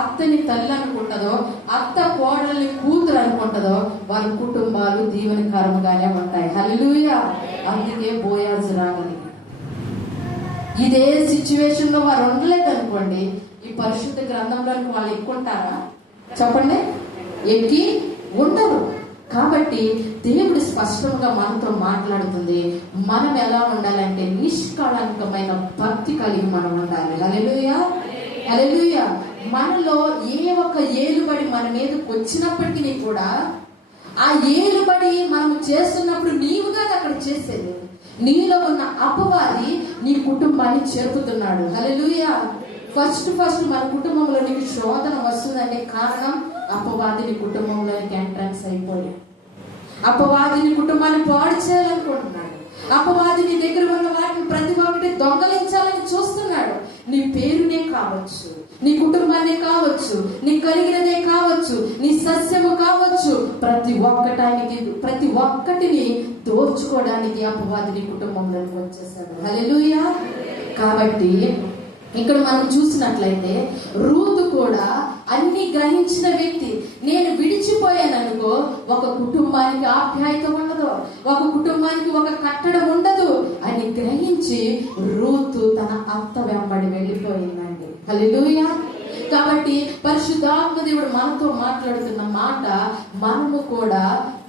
అత్తని తల్లి అనుకుంటుందో, అత్త కోడల్ని కూతురు అనుకుంటుందో, వాళ్ళ కుటుంబాలు దీవెనకరంగానే ఉంటాయి. హల్లెలూయా. అందుకే బోయాజు రాగలి. ఇదే సిచ్యువేషన్ లో వారు ఉండలేదు అనుకోండి, ఈ పరిశుద్ధ గ్రంథంలోకి వాళ్ళు ఎక్కుంటారా? చెప్పండి, ఎక్కి ఉండరు. కాబట్టి దేవుడు స్పష్టంగా మనతో మాట్లాడుతుంది. మనం ఎలా ఉండాలంటే నిష్కళంకమైన భక్తి కలిగి మనం ఉండాలి. హల్లెలూయా. హల్లెలూయా. మనలో ఏ ఒక్క ఏలుబడి మన మీదకి వచ్చినప్పటికీ కూడా ఆ ఏలుబడి మనం చేస్తున్నప్పుడు నీవుగా అక్కడ చేసేది, నీలో ఉన్న అపవాది నీ కుటుంబాన్ని చేరుకుతున్నాడు. హల్లెలూయా. ఫస్ట్ మన కుటుంబంలో నీకు శోధన వస్తుందంటే కారణం అపవాది నీ కుటుంబంలోనికి ఎంట్రన్స్ అయిపోయాడు. అపవాది నీ కుటుంబాన్ని పాడు చేయాలనుకుంటున్నాడు. అపవాది నీ దగ్గర ఉన్న వాటిని ప్రతి ఒక్కటి దొంగలించాలని చూస్తున్నాడు. నీ పేరునే కావచ్చు, నీ కుటుంబాన్ని కావచ్చు, నీ కలిగినదే కావచ్చు, నీ సస్యము కావచ్చు, ప్రతి ఒక్కటిని దోచుకోవడానికి అపవాది నీ కుటుంబంలోకి వచ్చేసాడు. హల్లెలూయా. కాబట్టి ఇక్కడ మనం చూసినట్లయితే రూతు కూడా అన్ని గ్రహించిన వ్యక్తి. నేను విడిచిపోయాననుకో ఒక కుటుంబానికి ఆప్యాయత ఉండదు, ఒక కుటుంబానికి ఒక కట్టడం ఉండదు అని గ్రహించి రూతు తన అత్త వెంబడి వెళ్ళిపోయిందండి. హల్లెలూయా. కాబట్టి పరిశుద్ధాత్మ దేవుడు మనతో మాట్లాడుతున్న మాట, మనము కూడా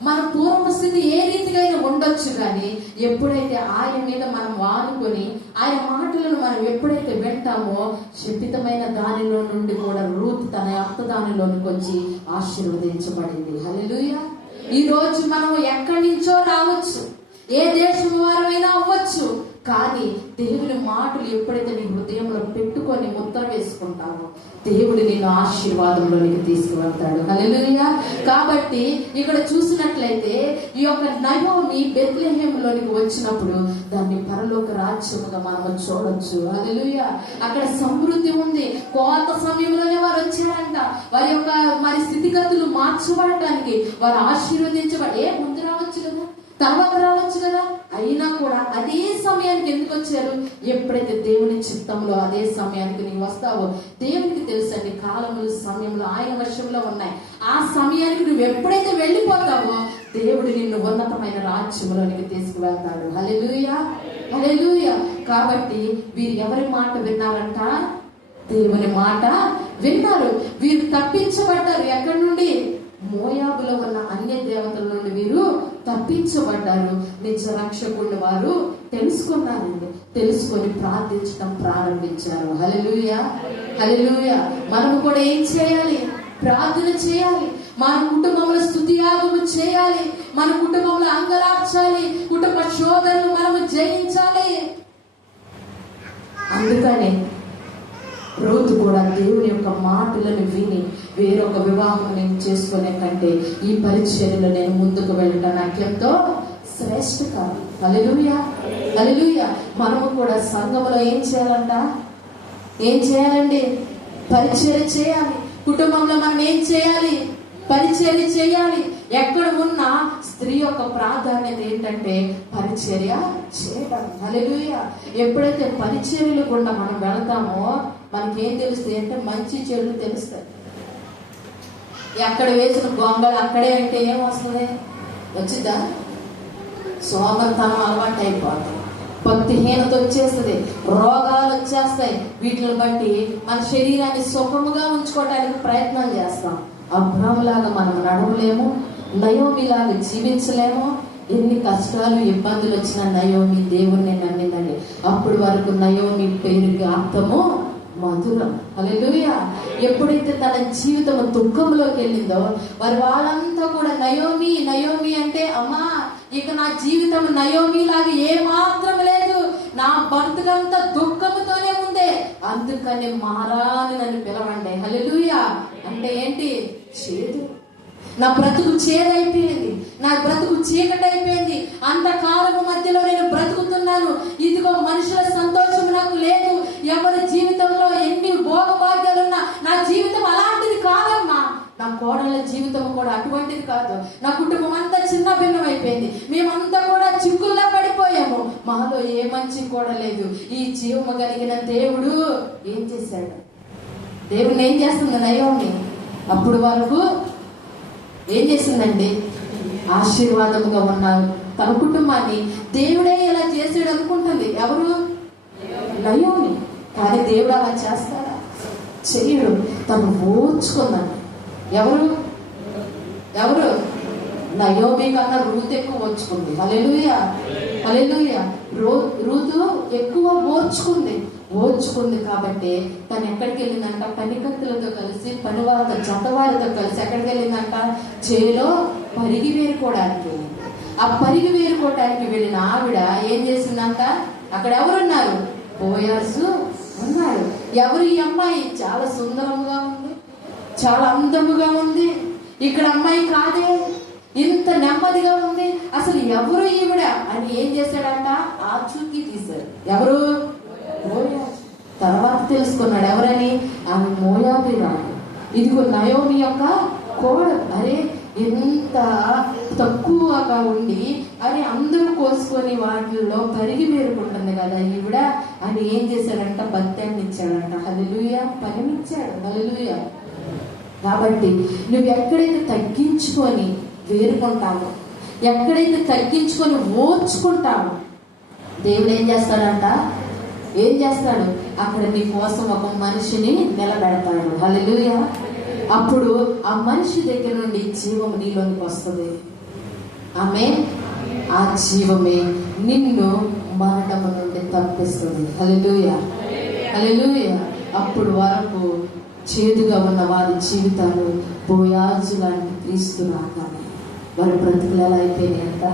మన పూర్వస్థితి ఏ రీతిగా ఉండొచ్చు, కానీ ఎప్పుడైతే ఆయన మీద మనం ఆనుకొని ఆయన మాటలను మనం ఎప్పుడైతే వింటామో శపితమైన దానిలో నుండి కూడా రూత్ తన అత్త దానిలోనికి వచ్చి ఆశీర్వదించబడింది. హల్లెలూయా. ఈ రోజు మనం ఎక్కడి నుంచో రావచ్చు, ఏ దేశం వారమైనా అవ్వచ్చు, కానీ దేవుని మాటలు ఎప్పుడైతే నీ హృదయంలో పెట్టుకొని ముద్ర వేసుకుంటావో దేవుడు నిన్ను ఆశీర్వాదంలోనికి తీసుకువెళ్తాడు. హల్లెలూయా. కాబట్టి ఇక్కడ చూసినట్లయితే ఈ యొక్క నయోమి బెత్లెహేములోనికి వచ్చినప్పుడు దాన్ని పరలోక రాజ్యముగా మనం చూడొచ్చు. హల్లెలూయా. అక్కడ సమృద్ధి ఉంది. కోత సమయంలోనే వారు వచ్చారంట. వారి యొక్క స్థితిగతులు మార్చబడటానికి వారు ఆశీర్వదించబడి ముందు రావచ్చు కదా, తర్వాత రావచ్చు కదా, అయినా కూడా అదే సమయానికి ఎందుకు వచ్చారు? ఎప్పుడైతే దేవుని చిత్తంలో అదే సమయానికి నీవు వస్తావో దేవునికి తెలుసండి. కాలములు సమయంలో ఆయన వశంలో ఉన్నాయి. ఆ సమయానికి నువ్వు ఎప్పుడైతే వెళ్ళిపోతావో దేవుడు నిన్ను ఉన్నతమైన రాజ్యంలోనికి తీసుకువెళ్తాడు. హల్లెలూయా. హల్లెలూయా. కాబట్టి వీరు ఎవరి మాట విన్నారంట? దేవుని మాట విన్నారు. వీరు తప్పించబడ్డారు. ఎక్కడి నుండి? మోయాబులో ఉన్న అన్య దేవతల నుండి వీరు తప్పించబడ్డారు. నిజ రక్షకుడిని వారు తెలుసుకున్నారండి. తెలుసుకొని ప్రార్థించడం ప్రారంభించారు. హల్లెలూయా. హల్లెలూయా. మనము కూడా ఏం చేయాలి? ప్రార్థన చేయాలి. మన కుటుంబంలో స్తుతియాగము చేయాలి. మన కుటుంబంలో అంగలార్చాలి. కుటుంబ శోధనను మనము జయించాలి. అందుకనే రూతు కూడా దేవుని యొక్క మాటలను విని వేరొక వివాహం నేను చేసుకునే కంటే ఈ పరిచర్యలో నేను ముందుకు వెళ్ళడం నాకెంతో శ్రేష్ఠ కాదు. హల్లెలూయా. హల్లెలూయా. మనము కూడా సంఘములో ఏం చేయాలంట? ఏం చేయాలండి? పరిచర్య చేయాలి. కుటుంబంలో మనం ఏం చేయాలి? పరిచర్య చేయాలి. ఎక్కడ ఉన్న స్త్రీ యొక్క ప్రాధాన్యత ఏంటంటే పరిచర్య చేయడం. హల్లెలూయా. ఎప్పుడైతే పరిచర్యలు గుండా మనం వెళతామో మనకేం తెలుస్తాయి అంటే మంచి చెడులు తెలుస్తాయి. ఎక్కడ వేసిన గొంగళ అక్కడే అంటే ఏం వస్తుంది? వచ్చిద్దా? సోమర్తనం అలవాటు అయిపోతుంది, భక్తిహీనత వచ్చేస్తుంది, రోగాలు వచ్చేస్తాయి. వీటిని బట్టి మన శరీరాన్ని సుఖముగా ఉంచుకోవడానికి ప్రయత్నం చేస్తాం. అబ్రాములాగా మనం నడవలేము, నయోమిలాగా జీవించలేము. ఎన్ని కష్టాలు ఇబ్బందులు వచ్చిన నయోమి దేవుణ్ణి నమ్మిందండి. అప్పటి వరకు నయోమి పేరుకి అర్థము మధురం. హల్లెలూయా. ఎప్పుడైతే తన జీవితం దుఃఖంలోకి వెళ్ళిందో వాళ్ళంతా కూడా నయోమి నయోమి అంటే, అమ్మా ఇక నా జీవితం నయోమి లాగా ఏ మాత్రం లేదు, నా బ్రతుకంతా దుఃఖంతోనే ఉంది, అందుకని మారాని నన్ను పిలవండి. హల్లెలూయా. అంటే ఏంటి? చేదు. నా బ్రతుకు చేదైపోయింది, నా బ్రతుకు చీకటి అయిపోయింది, అంధకారము మధ్యలో నేను బ్రతుకుతున్నాను. ఇదిగో మనుషుల సంతోషం నాకు లేదు, ఎవరి జీవితంలో ఎన్ని భోగభాగ్యాలున్నా నా జీవితం అలాంటిది కాదమ్మా. నా కోడళ్ళ జీవితం కూడా అటువంటిది కాదు. నా కుటుంబం అంతా చిన్న భిన్నం అయిపోయింది, మేమంతా కూడా చిక్కుల్లో పడిపోయాము, మాలో ఏ మంచి కూడా లేదు. ఈ జీవము కలిగిన దేవుడు ఏం చేశాడు? దేవుడిని ఏం చేస్తుంది నయోమి? అప్పుడు వరకు ఏం చేసిందండి? ఆశీర్వాదముగా ఉన్న తన కుటుంబాన్ని దేవుడే ఇలా చేసాడు అనుకుంటుంది. ఎవరు? నయోమి. కానీ దేవుడు అలా చేస్తాడా? చెయ్యడు. తను ఓర్చుకుందండి. ఎవరు? నయోమి కన్నా రూతు ఎక్కువ ఓర్చుకుంది. హల్లెలూయా. హల్లెలూయా. రూతు ఎక్కువ ఓర్చుకుంది కాబట్టి తను ఎక్కడికి వెళ్ళిందంట? పనికత్తులతో కలిసి పనివారితో జతవారితో కలిసి ఎక్కడికి వెళ్ళిందంట? చేలో పరిగి వేరుకోవడానికి వెళ్ళింది. ఆ పరిగి వేరుకోవడానికి వెళ్ళిన ఆవిడ ఏం చేసిందంట? అక్కడ ఎవరున్నారు? బోయాజు ఉన్నాడు. ఎవరు ఈ అమ్మాయి? చాలా సుందరంగా ఉంది, చాలా అందముగా ఉంది. ఇక్కడ అమ్మాయి కాదే, ఇంత నెమ్మదిగా ఉంది, అసలు ఎవరు ఈవిడ అని ఏం చేశాడంట? ఆచూకీ తీశాడు. ఎవరు? బోయాజు. తర్వాత తెలుసుకున్నాడు ఎవరని? ఆమె మోయాబీరాలు. ఇదిగో నయోమి యొక్క కోడలు. అరే ఎంత తక్కువగా ఉండి అని అందరూ కోసుకొని వాటిల్లో పరిగి వేరుకుంటుంది కదా ఈవిడ అని ఏం చేశాడంట? భత్యాన్ని ఇచ్చాడంట. హల్లెలూయా. పనిమిచ్చాడు. హల్లెలూయా. కాబట్టి నువ్వు ఎక్కడైతే తగ్గించుకొని వేరుకుంటావో, ఎక్కడైతే తగ్గించుకొని ఓర్చుకుంటావో, దేవుడు ఏం చేస్తాడంట? ఏం చేస్తాడు? అక్కడ నీ కోసం ఒక మనిషిని నిలబెడతాడు. హల్లెలూయా. అప్పుడు ఆ మనిషి దగ్గర నుండి జీవం నీలోనికి వస్తుంది. ఆమేన్. ఆ జీవమే నిన్ను మరణము నుండి తప్పిస్తుంది. హల్లెలూయా. హల్లెలూయా. అప్పుడు వరకు చేదుగా ఉన్న వారి జీవితాలు బోయాజు లాంటి క్రీస్తు రాగానే వారి బ్రతుకులు ఎలా అయిపోయినాయంట?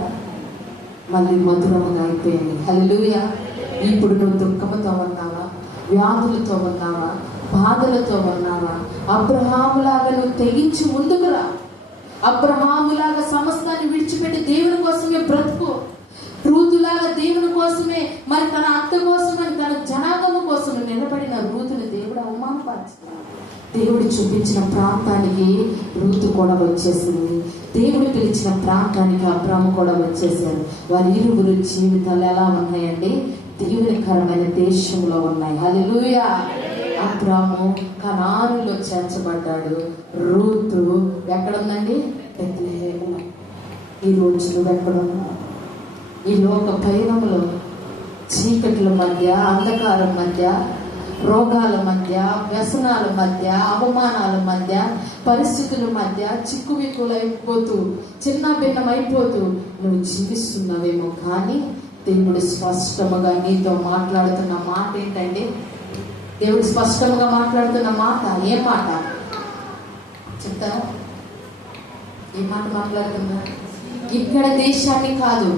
మళ్ళీ మధురముగా అయిపోయింది. హల్లెలూయా. ఇప్పుడు నువ్వు దుఃఖముతో ఉన్నావా? వ్యాధులతో ఉన్నావా? బాధలతో ఉన్నావా? అబ్రహాములాగా నువ్వు తెగించి ముందుకు రా. అబ్రహాములాగా సమస్తాన్ని విడిచిపెట్టి దేవుని కోసమే బ్రతుకు. రూతులాగా దేవుని కోసమే, మరి తన అత్త కోసమని తన జనాంగము కోసం నిలబడిన రూతుని దేవుడు అవమానపరుచుకున్నాడు. దేవుడు చూపించిన ప్రాంతానికి రూతు కూడా వచ్చేసింది. దేవుడు పిలిచిన ప్రాంతానికి అబ్రాము కూడా వచ్చేసారు. వారి ఇరువురు జీవితాలు ఎలా ఉన్నాయండి? దేవునికరమైన దేశంలో ఉన్నాయి. హల్లెలూయా. అబ్రాము కనానులో చేర్చబడ్డాడు. రూతు ఎక్కడుందండి? బెత్లెహేములో. ఈ రోజు నువ్వు ఎక్కడున్నావు? ఈ లోక పయనంలో చీకట్ల మధ్య, అంధకారం మధ్య, రోగాల మధ్య, వ్యసనాల మధ్య, అవమానాల మధ్య, పరిస్థితుల మధ్య చిక్కువిక్కులైపోతూ చిన్న భిన్నమైపోతూ నువ్వు జీవిస్తున్నావేమో. కానీ దేవుడు స్పష్టముగా నీతో మాట్లాడుతున్న మాట ఏంటండి? దేవుడు స్పష్టంగా మాట్లాడుతున్న మాట ఏం మాట చెప్తారా? ఏ మాట మాట్లాడుతున్నా? ఇక్కడ దేశాన్ని కాదు,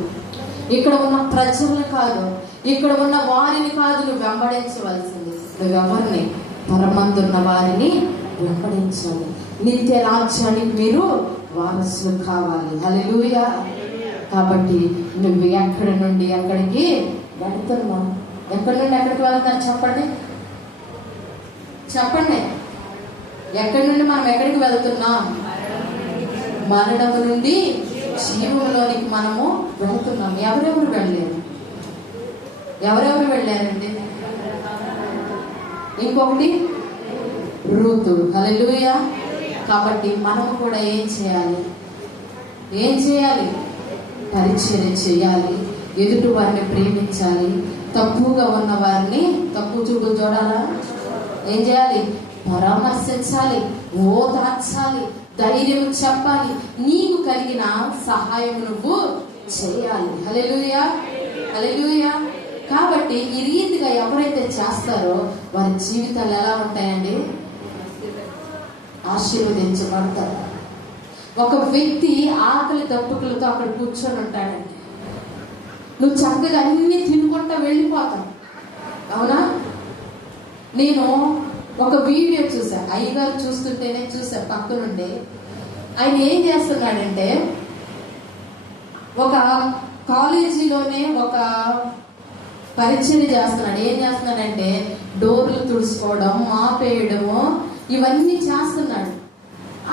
ఇక్కడ ఉన్న ప్రజలను కాదు, ఇక్కడ ఉన్న వారిని కాదు నువ్వు వెంబడించవలసింది. నువ్వెవరిని? పరమందున్న వారిని వెంబడించాలి. నిత్య రాజ్యానికి మీరు వారసులు కావాలి. హల్లెలూయా. కాబట్టి నువ్వు ఎక్కడి నుండి ఎక్కడికి వెళ్తున్నావు? ఎక్కడి నుండి ఎక్కడికి వెళ్తారు? చెప్పండి. ఎక్కడి నుండి మనం ఎక్కడికి వెళ్తున్నాం? మరణము నుండి జీవంలోనికి మనము వెళ్తున్నాం. ఎవరెవరు వెళ్ళారండి? ఇంకొకటి రూతు. హల్లెలూయా. కాబట్టి మనము కూడా ఏం చేయాలి? పరిచర్య చేయాలి. ఎదుటి వారిని ప్రేమించాలి. తప్పుగా ఉన్న వారిని తప్పు చూపు చూడాలా? ఏం చేయాలి? పరామర్శించాలి, ఓదార్చాలి, ధైర్యం చెప్పాలి. నీకు కలిగిన సహాయం నువ్వు చేయాలి. హల్లెలూయా. హల్లెలూయా. కాబట్టి ఈ రీతిగా ఎవరైతే చేస్తారో వారి జీవితాలు ఎలా ఉంటాయండి? ఆశీర్వదించబడతారు. ఒక వ్యక్తి ఆకలి దప్పుకులతో అక్కడ కూర్చొని ఉంటాడండి. నువ్వు చక్కగా అన్ని తినుకుంటా వెళ్ళిపోతావు, అవునా? నేను ఒక వీడియో చూసా, అయ్యగారు చూస్తుంటేనే చూసా పక్కనుండి. ఆయన ఏం చేస్తున్నాడంటే, ఒక కాలేజీలోనే ఒక పరిచయం చేస్తున్నాడు. ఏం చేస్తున్నాడంటే డోర్లు తుడుచుకోవడం, మాపేయడము, ఇవన్నీ చేస్తున్నాడు.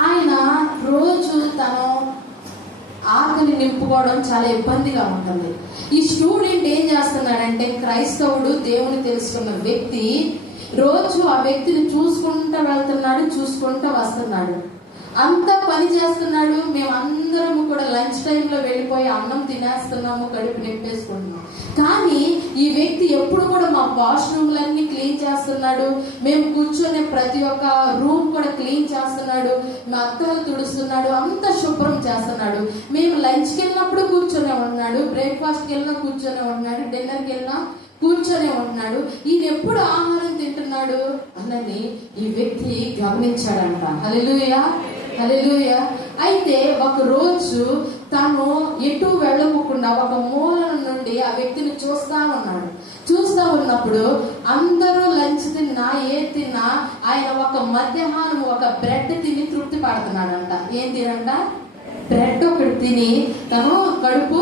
ఆయన రోజు తను ఆకలి నింపుకోవడం చాలా ఇబ్బందిగా ఉంటుంది. ఈ స్టూడెంట్ ఏం చేస్తున్నాడంటే, క్రైస్తవుడు, దేవుని తెలుసుకున్న వ్యక్తి, రోజు ఆ వ్యక్తిని చూసుకుంటూ వెళ్తున్నాడు, చూసుకుంటూ వస్తున్నాడు, అంత పని చేస్తున్నాడు. మేము అందరము కూడా లంచ్ టైంలో వెళ్ళిపోయి అన్నం తినేస్తున్నాము, కడుపు నింపేసుకుంటున్నాం. కానీ ఈ వ్యక్తి ఎప్పుడు కూడా మా వాష్రూమ్లన్నీ క్లీన్ చేస్తున్నాడు, మేము కూర్చొని ప్రతి ఒక్క రూమ్ కూడా క్లీన్ చేస్తున్నాడు, మా అక్కలు తుడుస్తున్నాడు, అంత శుభ్రం చేస్తున్నాడు. మేము లంచ్కి వెళ్ళినప్పుడు కూర్చొనే ఉన్నాడు, బ్రేక్ఫాస్ట్కి వెళ్ళినా కూర్చొనే ఉన్నాడు, డిన్నర్కి వెళ్ళినా కూర్చొనే ఉంటున్నాడు. ఈయన ఎప్పుడు ఆహారం తింటున్నాడు అన్నది ఈ వ్యక్తి గమనించాడంట. హల్లెలూయా, హల్లెలూయా. అయితే ఒక రోజు తాను ఎటు వెళ్ళకుండా ఒక మూల నుండి ఆ వ్యక్తిని చూస్తా ఉన్నాడు. చూస్తా ఉన్నప్పుడు అందరూ లంచ్ తిన్నా, ఏ తిన్నా, ఆయన ఒక మధ్యాహ్నం ఒక బ్రెడ్ తిని తృప్తి పడుతున్నాడంట. ఏం తినంట? బ్రెడ్ ఒకటి తిని తను కడుపు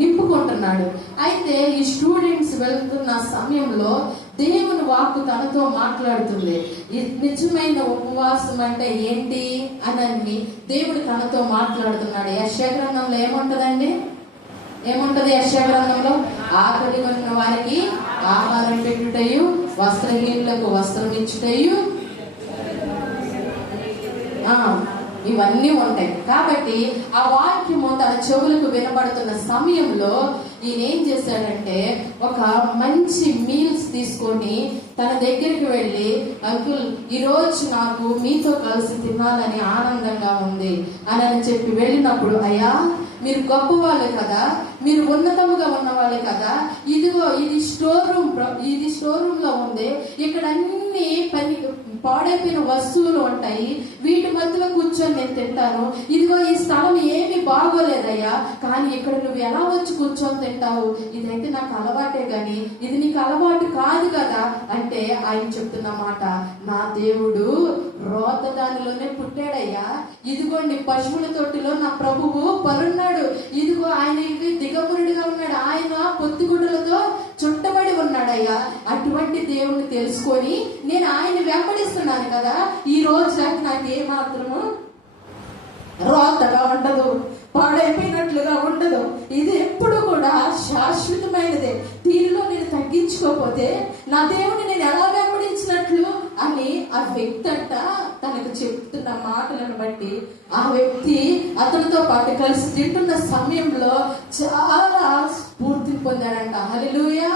నింపుకుంటున్నాడు. అయితే ఈ స్టూడెంట్స్ వెళ్తున్న సమయంలో దేవుని వాక్కు తనతో మాట్లాడుతుంది. నిజమైన ఉపవాసం అంటే ఏంటి అని దేవుడు తనతో మాట్లాడుతున్నాడు. యెషయా గ్రంథంలో ఏముంటదండి? ఏముంటది యెషయా గ్రంథంలో? ఆకలి ఉన్న వారికి ఆహారం పెట్టుటయు, వస్త్రహీనులకు వస్త్రం ఇచ్చుటయు, ఇవన్నీ ఉంటాయి. కాబట్టి ఆ వాక్యము తన చెవులకు వినబడుతున్న సమయంలో ఈయన ఏం చేశాడంటే, ఒక మంచి మీల్స్ తీసుకొని తన దగ్గరికి వెళ్ళి, అంకుల్ ఈరోజు నాకు మీతో కలిసి తినాలని ఆనందంగా ఉంది అని చెప్పి వెళ్ళినప్పుడు, అయ్యా మీరు గొప్ప వాళ్ళే కదా, మీరు ఉన్నతముగా ఉన్న వాళ్ళే కదా, ఇదిగో ఇది స్టోర్ రూమ్ లో ఉంది, ఇక్కడ అన్ని పాడైపోయిన వస్తువులు ఉంటాయి, వీటి మధ్యలో కూర్చొని నేను తింటాను, ఇదిగో ఈ స్థలం ఏమీ బాగోలేదయ్యా, కానీ ఇక్కడ నువ్వు ఎలా వచ్చి కూర్చొని తింటావు, ఇదైతే నాకు అలవాటే గాని ఇది నీకు అలవాటు కాదు కదా అంటే, ఆయన చెప్తున్న మాట, నా దేవుడు రోతదానిలోనే పుట్టాడయ్యా, ఇదిగోండి పశువుల తొట్టిలో నా ప్రభువు పరున్నాడు, ఇదిగో ఆయన దిగంబరుడిగా ఉన్నాడు, ఆయన పొత్తిగుడ్డలతో చుట్టబడి ఉన్నాడయ్యా, అటువంటి దేవుణ్ణి తెలుసుకొని నేను ఆయన వెంబడిస్తున్నాను కదా, ఈ రోజు నాకు ఏమాత్రము రోతగా ఉండదు, పాడైపోయినట్లుగా ఉండదు, ఇది ఎప్పుడు కూడా శాశ్వతమైనదే, దీనిలో నేను తగ్గించుకోకపోతే నా దేవుని నేను ఎలా వెంబడించినట్లు అని ఆ వ్యక్తి అంట తనకు చెప్తున్న మాటలను బట్టి ఆ వ్యక్తి అతనితో పాటు కలిసి తింటున్న సమయంలో చాలా స్ఫూర్తిని పొందాడంట. హల్లెలూయా,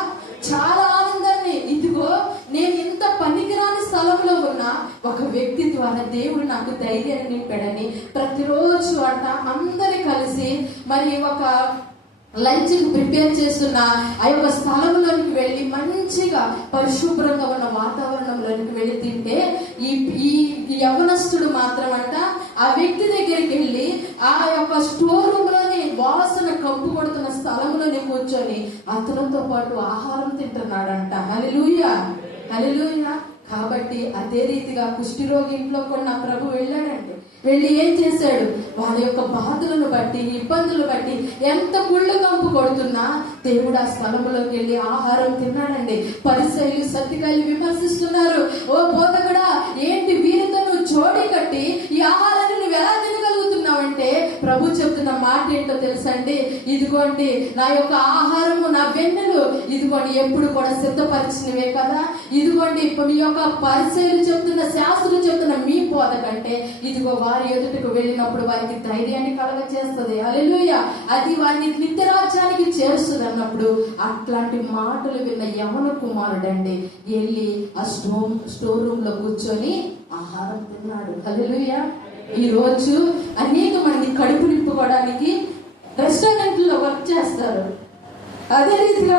చాలా ఆనందాన్ని. ఇదిగో నేను ఇంత పనికిరాని స్థలంలో ఉన్న ఒక వ్యక్తి ద్వారా దేవుడు నాకు ధైర్యాన్ని నింపాడని ప్రతిరోజు అంట అందరి కలిసి మరి ఒక లంచ్ ప్రిపేర్ చేస్తున్న ఆ యొక్క స్థలంలోనికి వెళ్ళి మంచిగా పరిశుభ్రంగా ఉన్న వాతావరణంలోనికి వెళ్ళి తింటే ఈ యవనస్తుడు మాత్రం అంట ఆ వ్యక్తి దగ్గరికి వెళ్ళి ఆ యొక్క స్టోర్ రూమ్ లోని వాసన కంపు కొడుతున్న స్థలంలోనే కూర్చొని అతనితో పాటు ఆహారం తింటున్నాడంట. హల్లెలూయా, హల్లెలూయా. కాబట్టి అదే రీతిగా కుష్ఠరోగి ఇంట్లో కూడా నా ప్రభు వెళ్ళాడంటే, వెళ్ళి ఏం చేశాడు, వాళ్ళ యొక్క బాధలను బట్టి, ఇబ్బందులు బట్టి ఎంత కుళ్ళు కంపు కొడుతున్నా దేవుడు ఆ స్థలంలోకి వెళ్ళి ఆహారం తిన్నాడండి. పరిసయ్యులు సత్తికాయలు విమర్శిస్తున్నారు, ఓ బోధకుడా ఏంటి వీరితో నువ్వు జోడి కట్టి ఈ ఆహారాన్ని నువ్వు ఎలా తినగలుగుతున్నావంటే, ప్రభు చెప్తున్న మాట ఏంటో తెలుసండి, ఇదిగోండి నా యొక్క ఆహారము, నా వెన్నెలు ఇదిగోండి ఎప్పుడు కూడా సిద్ధపరిచినవే కదా, ఇదిగోండి మీ యొక్క పరిసయ్యులు చెప్తున్న, శాస్త్రులు చెప్తున్న మీ బోధ కంటే ఇదిగో వారి ఎదుటకు వెళ్ళినప్పుడు వారికి ధైర్యాన్ని కలగచేస్తుంది. హల్లెలూయా, అది వారిని నిత్యరాజ్యానికి చేరుస్తుంది అన్నప్పుడు అట్లాంటి మాటలు విన్న యవన కుమారుడండి వెళ్ళి ఆ స్టోర్ రూమ్ లో కూర్చొని ఆహారం తిన్నాడు. హల్లెలూయా. ఈ రోజు అనేక మంది కడుపు నింపుకోవడానికి రెస్టారెంట్లో వర్క్ చేస్తారు, అదే రీతిగా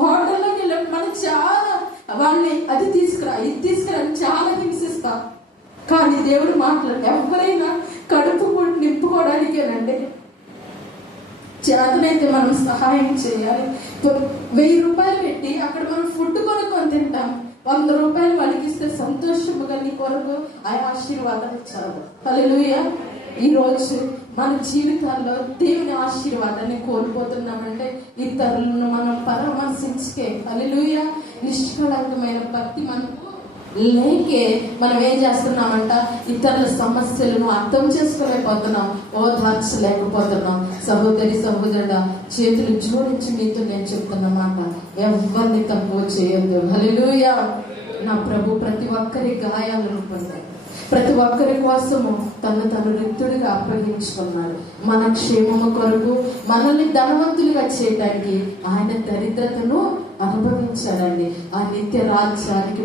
హోటల్లోకి మనం చాలా వాళ్ళని అది తీసుకురా ఇది తీసుకురా అని చాలా హింసిస్తాం. కానీ దేవుడు మాట్లాడు ఎవరైనా కడుపు నింపుకోవడానికేనండి. చేతనైతే మనం సహాయం చేయాలి. 1000 రూపాయలు పెట్టి అక్కడ మనం ఫుడ్ కొనుక్కొని తింటాం. 100 రూపాయలు వాళ్ళకి ఇస్తే సంతోషముగా నీ కొరకు ఆ ఆశీర్వాదం ఇచ్చారు. హల్లెలూయా. ఈరోజు మన జీవితాల్లో దేవుని ఆశీర్వాదాన్ని కోల్పోతున్నామంటే ఇతరులను మనం పరామర్శించకే. హల్లెలూయా. నిష్కళంకమైన భక్తి మనకు లేకే మనం ఏం చేస్తున్నామంట, ఇతరుల సమస్యలను అర్థం చేసుకోలేకపోతున్నాం, ఓదార్చలేకపోతున్నాం. సహోదరి సహోదరుడా, చేతులు జోడించి మీతో నేను చెప్తున్నమాట, ఎవరిని తక్కువ చేయొద్దు. హల్లెలూయా. నా ప్రభు ప్రతి ఒక్కరి గాయాలను పొందాడు, ప్రతి ఒక్కరి కోసము తను రిక్తుడిగా అప్పగించుకున్నాడు. మన క్షేమము కొరకు మనల్ని ధనవంతులుగా చేయడానికి ఆయన దరిద్రతను అనుభవించాడండి. ఆ నిత్య రాజ్యానికి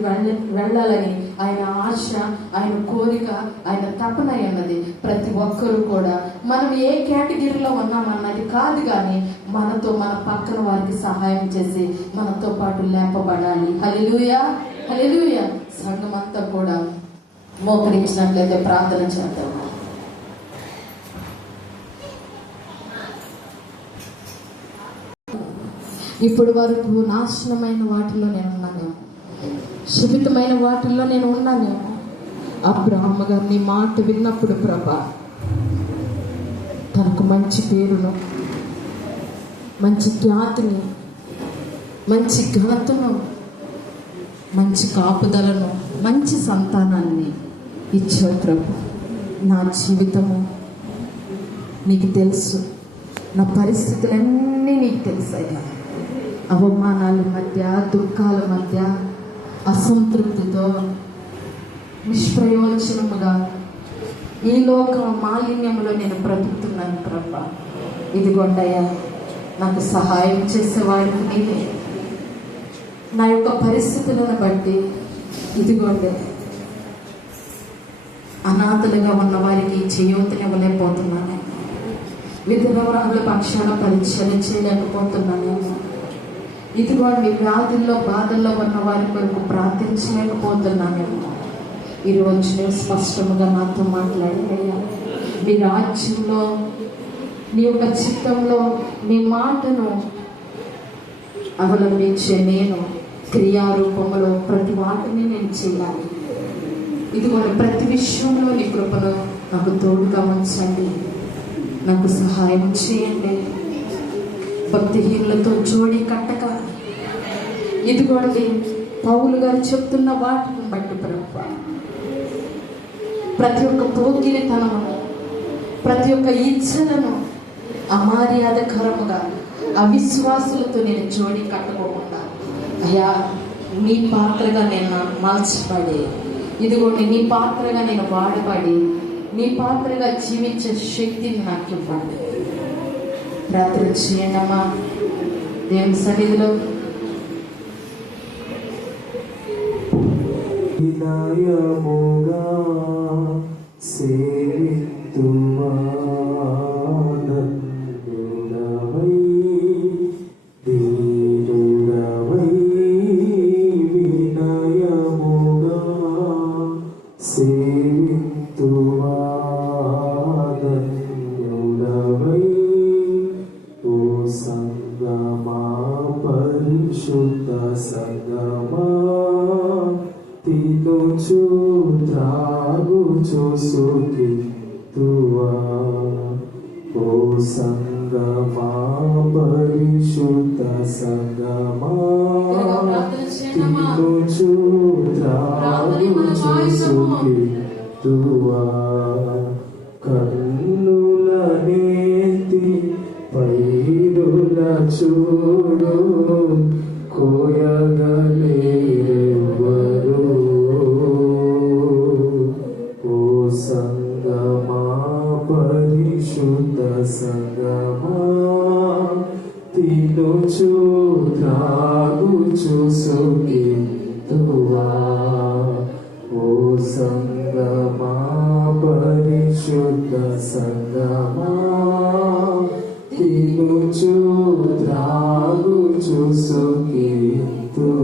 వెళ్ళాలని ఆయన ఆశ, ఆయన కోరిక, ఆయన తపన అన్నది. ప్రతి ఒక్కరూ కూడా మనం ఏ కేటగిరీలో ఉన్నామన్నది కాదు, కానీ మనతో మన పక్కన వారికి సహాయం చేసి మనతో పాటు లేపబడాలి. హల్లెలూయా. హల్లెలూయా. సంఘం అంతా కూడా మోకరించినట్లయితే ప్రార్థన చేద్దాం. ఇప్పుడు వరకు నాశనమైన వాటిలో నేను ఉన్నాను, శుభితమైన వాటిల్లో నేను ఉన్నాను. అబ్రహాము గారు నీ మాట విన్నప్పుడు ప్రభా, తనకు మంచి పేరును, మంచి ఖ్యాతిని, మంచి ఘనతను, మంచి కాపుదలను, మంచి సంతానాన్ని ఇచ్చావు ప్రభు. నా జీవితము నీకు తెలుసు, నా పరిస్థితులన్నీ నీకు తెలుసయ్యా. అవమానాల మధ్య, దుఃఖాల మధ్య, అసంతృప్తితో, నిష్ప్రయోజనముగా ఈ లోక మాలిన్యంలో నేను బ్రతుకుతున్నాను ప్రభా. ఇదిగోండయ్యా, నాకు సహాయం చేసేవాడికి నీవే. నా యొక్క పరిస్థితులను బట్టి ఇదిగోండి, అనాథలుగా ఉన్న వారికి చేయూతనివ్వలేకపోతున్నాను, విధవరాళ్ళ పక్షాన పరిచయం చేయలేకపోతున్నానేమో, ఇదిగోండి వ్యాధుల్లో బాధల్లో ఉన్న వారి కొరకు ప్రార్థించలేకపోతున్నానేమో. ఈరోజు నేను స్పష్టంగా నాతో మాట్లాడేయ్యా. మీ రాజ్యంలో, నీ యొక్క చిత్తంలో, నీ మాటను అవలంబించే నేను క్రియారూపంలో ప్రతి వాటిని నేను చేయాలి. ఇదిగోండి ప్రతి విషయంలో నీ కృపను నాకు తోడుగా ఉంచండి, నాకు సహాయం చేయండి. భక్తిహీనులతో జోడి కట్టక, ఇదిగోండి పౌలు గారు చెప్తున్న వాటిని బట్టి ప్రభు, ప్రతి ఒక్క పోకిరితనమును, ప్రతి ఒక్క ఇచ్చలను అమర్యాదకరముగా అవిశ్వాసులతో నేను జోడి కట్టుకోకుండా, అయ్యా నీ పాత్రగా నేను మలచబడి, ఇదిగోండి నీ పాత్రగా నేను వాడబడి, నీ పాత్రగా జీవించే శక్తిని నాకు ఇవ్వండి. ప్రార్థన చేయండమ్మా దేవుని సన్నిధిలో. వినయముగా సేవితుమా ధన్యుడవై దీనుడవై, వినయముగా సేవితుమా ధన్యుడవై. ఓ సంగమా, పరిశుద్ధ సంగమా, తినుచు త్రాగుచు సుఖితువా. ఓ సంగమా, పరిశుద్ధ సంగమా, తినుచు త్రాగుచు సుఖితువా. కన్నులనేతి పైరుల చూడు, కోయగలేవరు. ఓ సంగమా, పరిశుద్ధ సంగమా, తినుచు త్రాగుచు సుఖితువా. ఓ సంగమా, పరిశుద్ధ సంగమా, తినుచు త్రాగుచు సుఖితువా.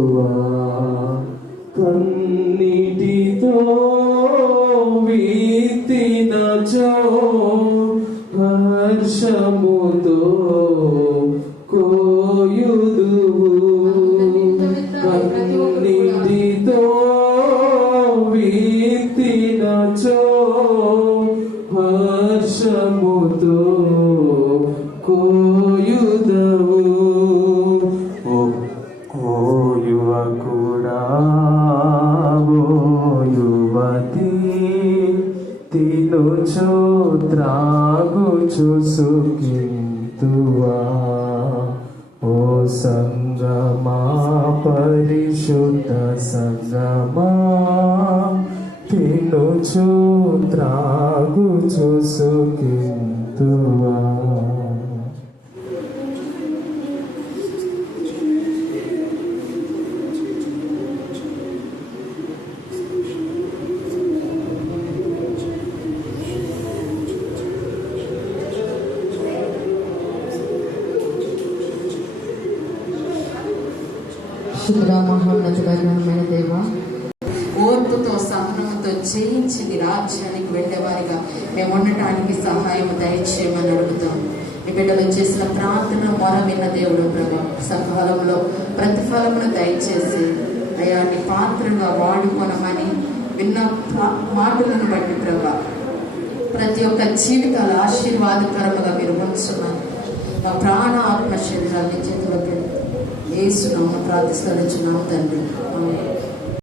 హర్షముతో కోయుదువు కన్నీటితో విత్తినచో హర్షముతో కోయుదవు. ఓ యువకుడా ఓ యువతి తినుచు త్రాగుచు సుఖింతువా. ఓ సంగమా పరిశుద్ధ సంగమా తినుచు త్రాగుచు సుఖింతువా. శుద్ధ మహోన్నతమైన దేవ, ఓర్పుతో సహనంతో జయించి నీ రాజ్యానికి వెళ్ళేవారిగా మేము ఉండటానికి సహాయం దయచేయమని అడుగుతాం. నీ బిడ్డలు చేసిన ప్రార్థన మొర విన్న దేవుడు ప్రభా, సకాలంలో ప్రతిఫలమును దయచేసి అయ్యా నీ పాత్రగా వాడుకొనమని విన్న మాటలను బట్టి ప్రభా ప్రతి ఒక్క జీవితాలు ఆశీర్వాదకరముగా మీరు ఉంచున్నారు. మా ప్రాణ ఆత్మ శరీరాన్ని చేతిలో పెడుతూ యేసు నామమున ప్రార్థిస్తున్నాం తండ్రి. ఆమేన్.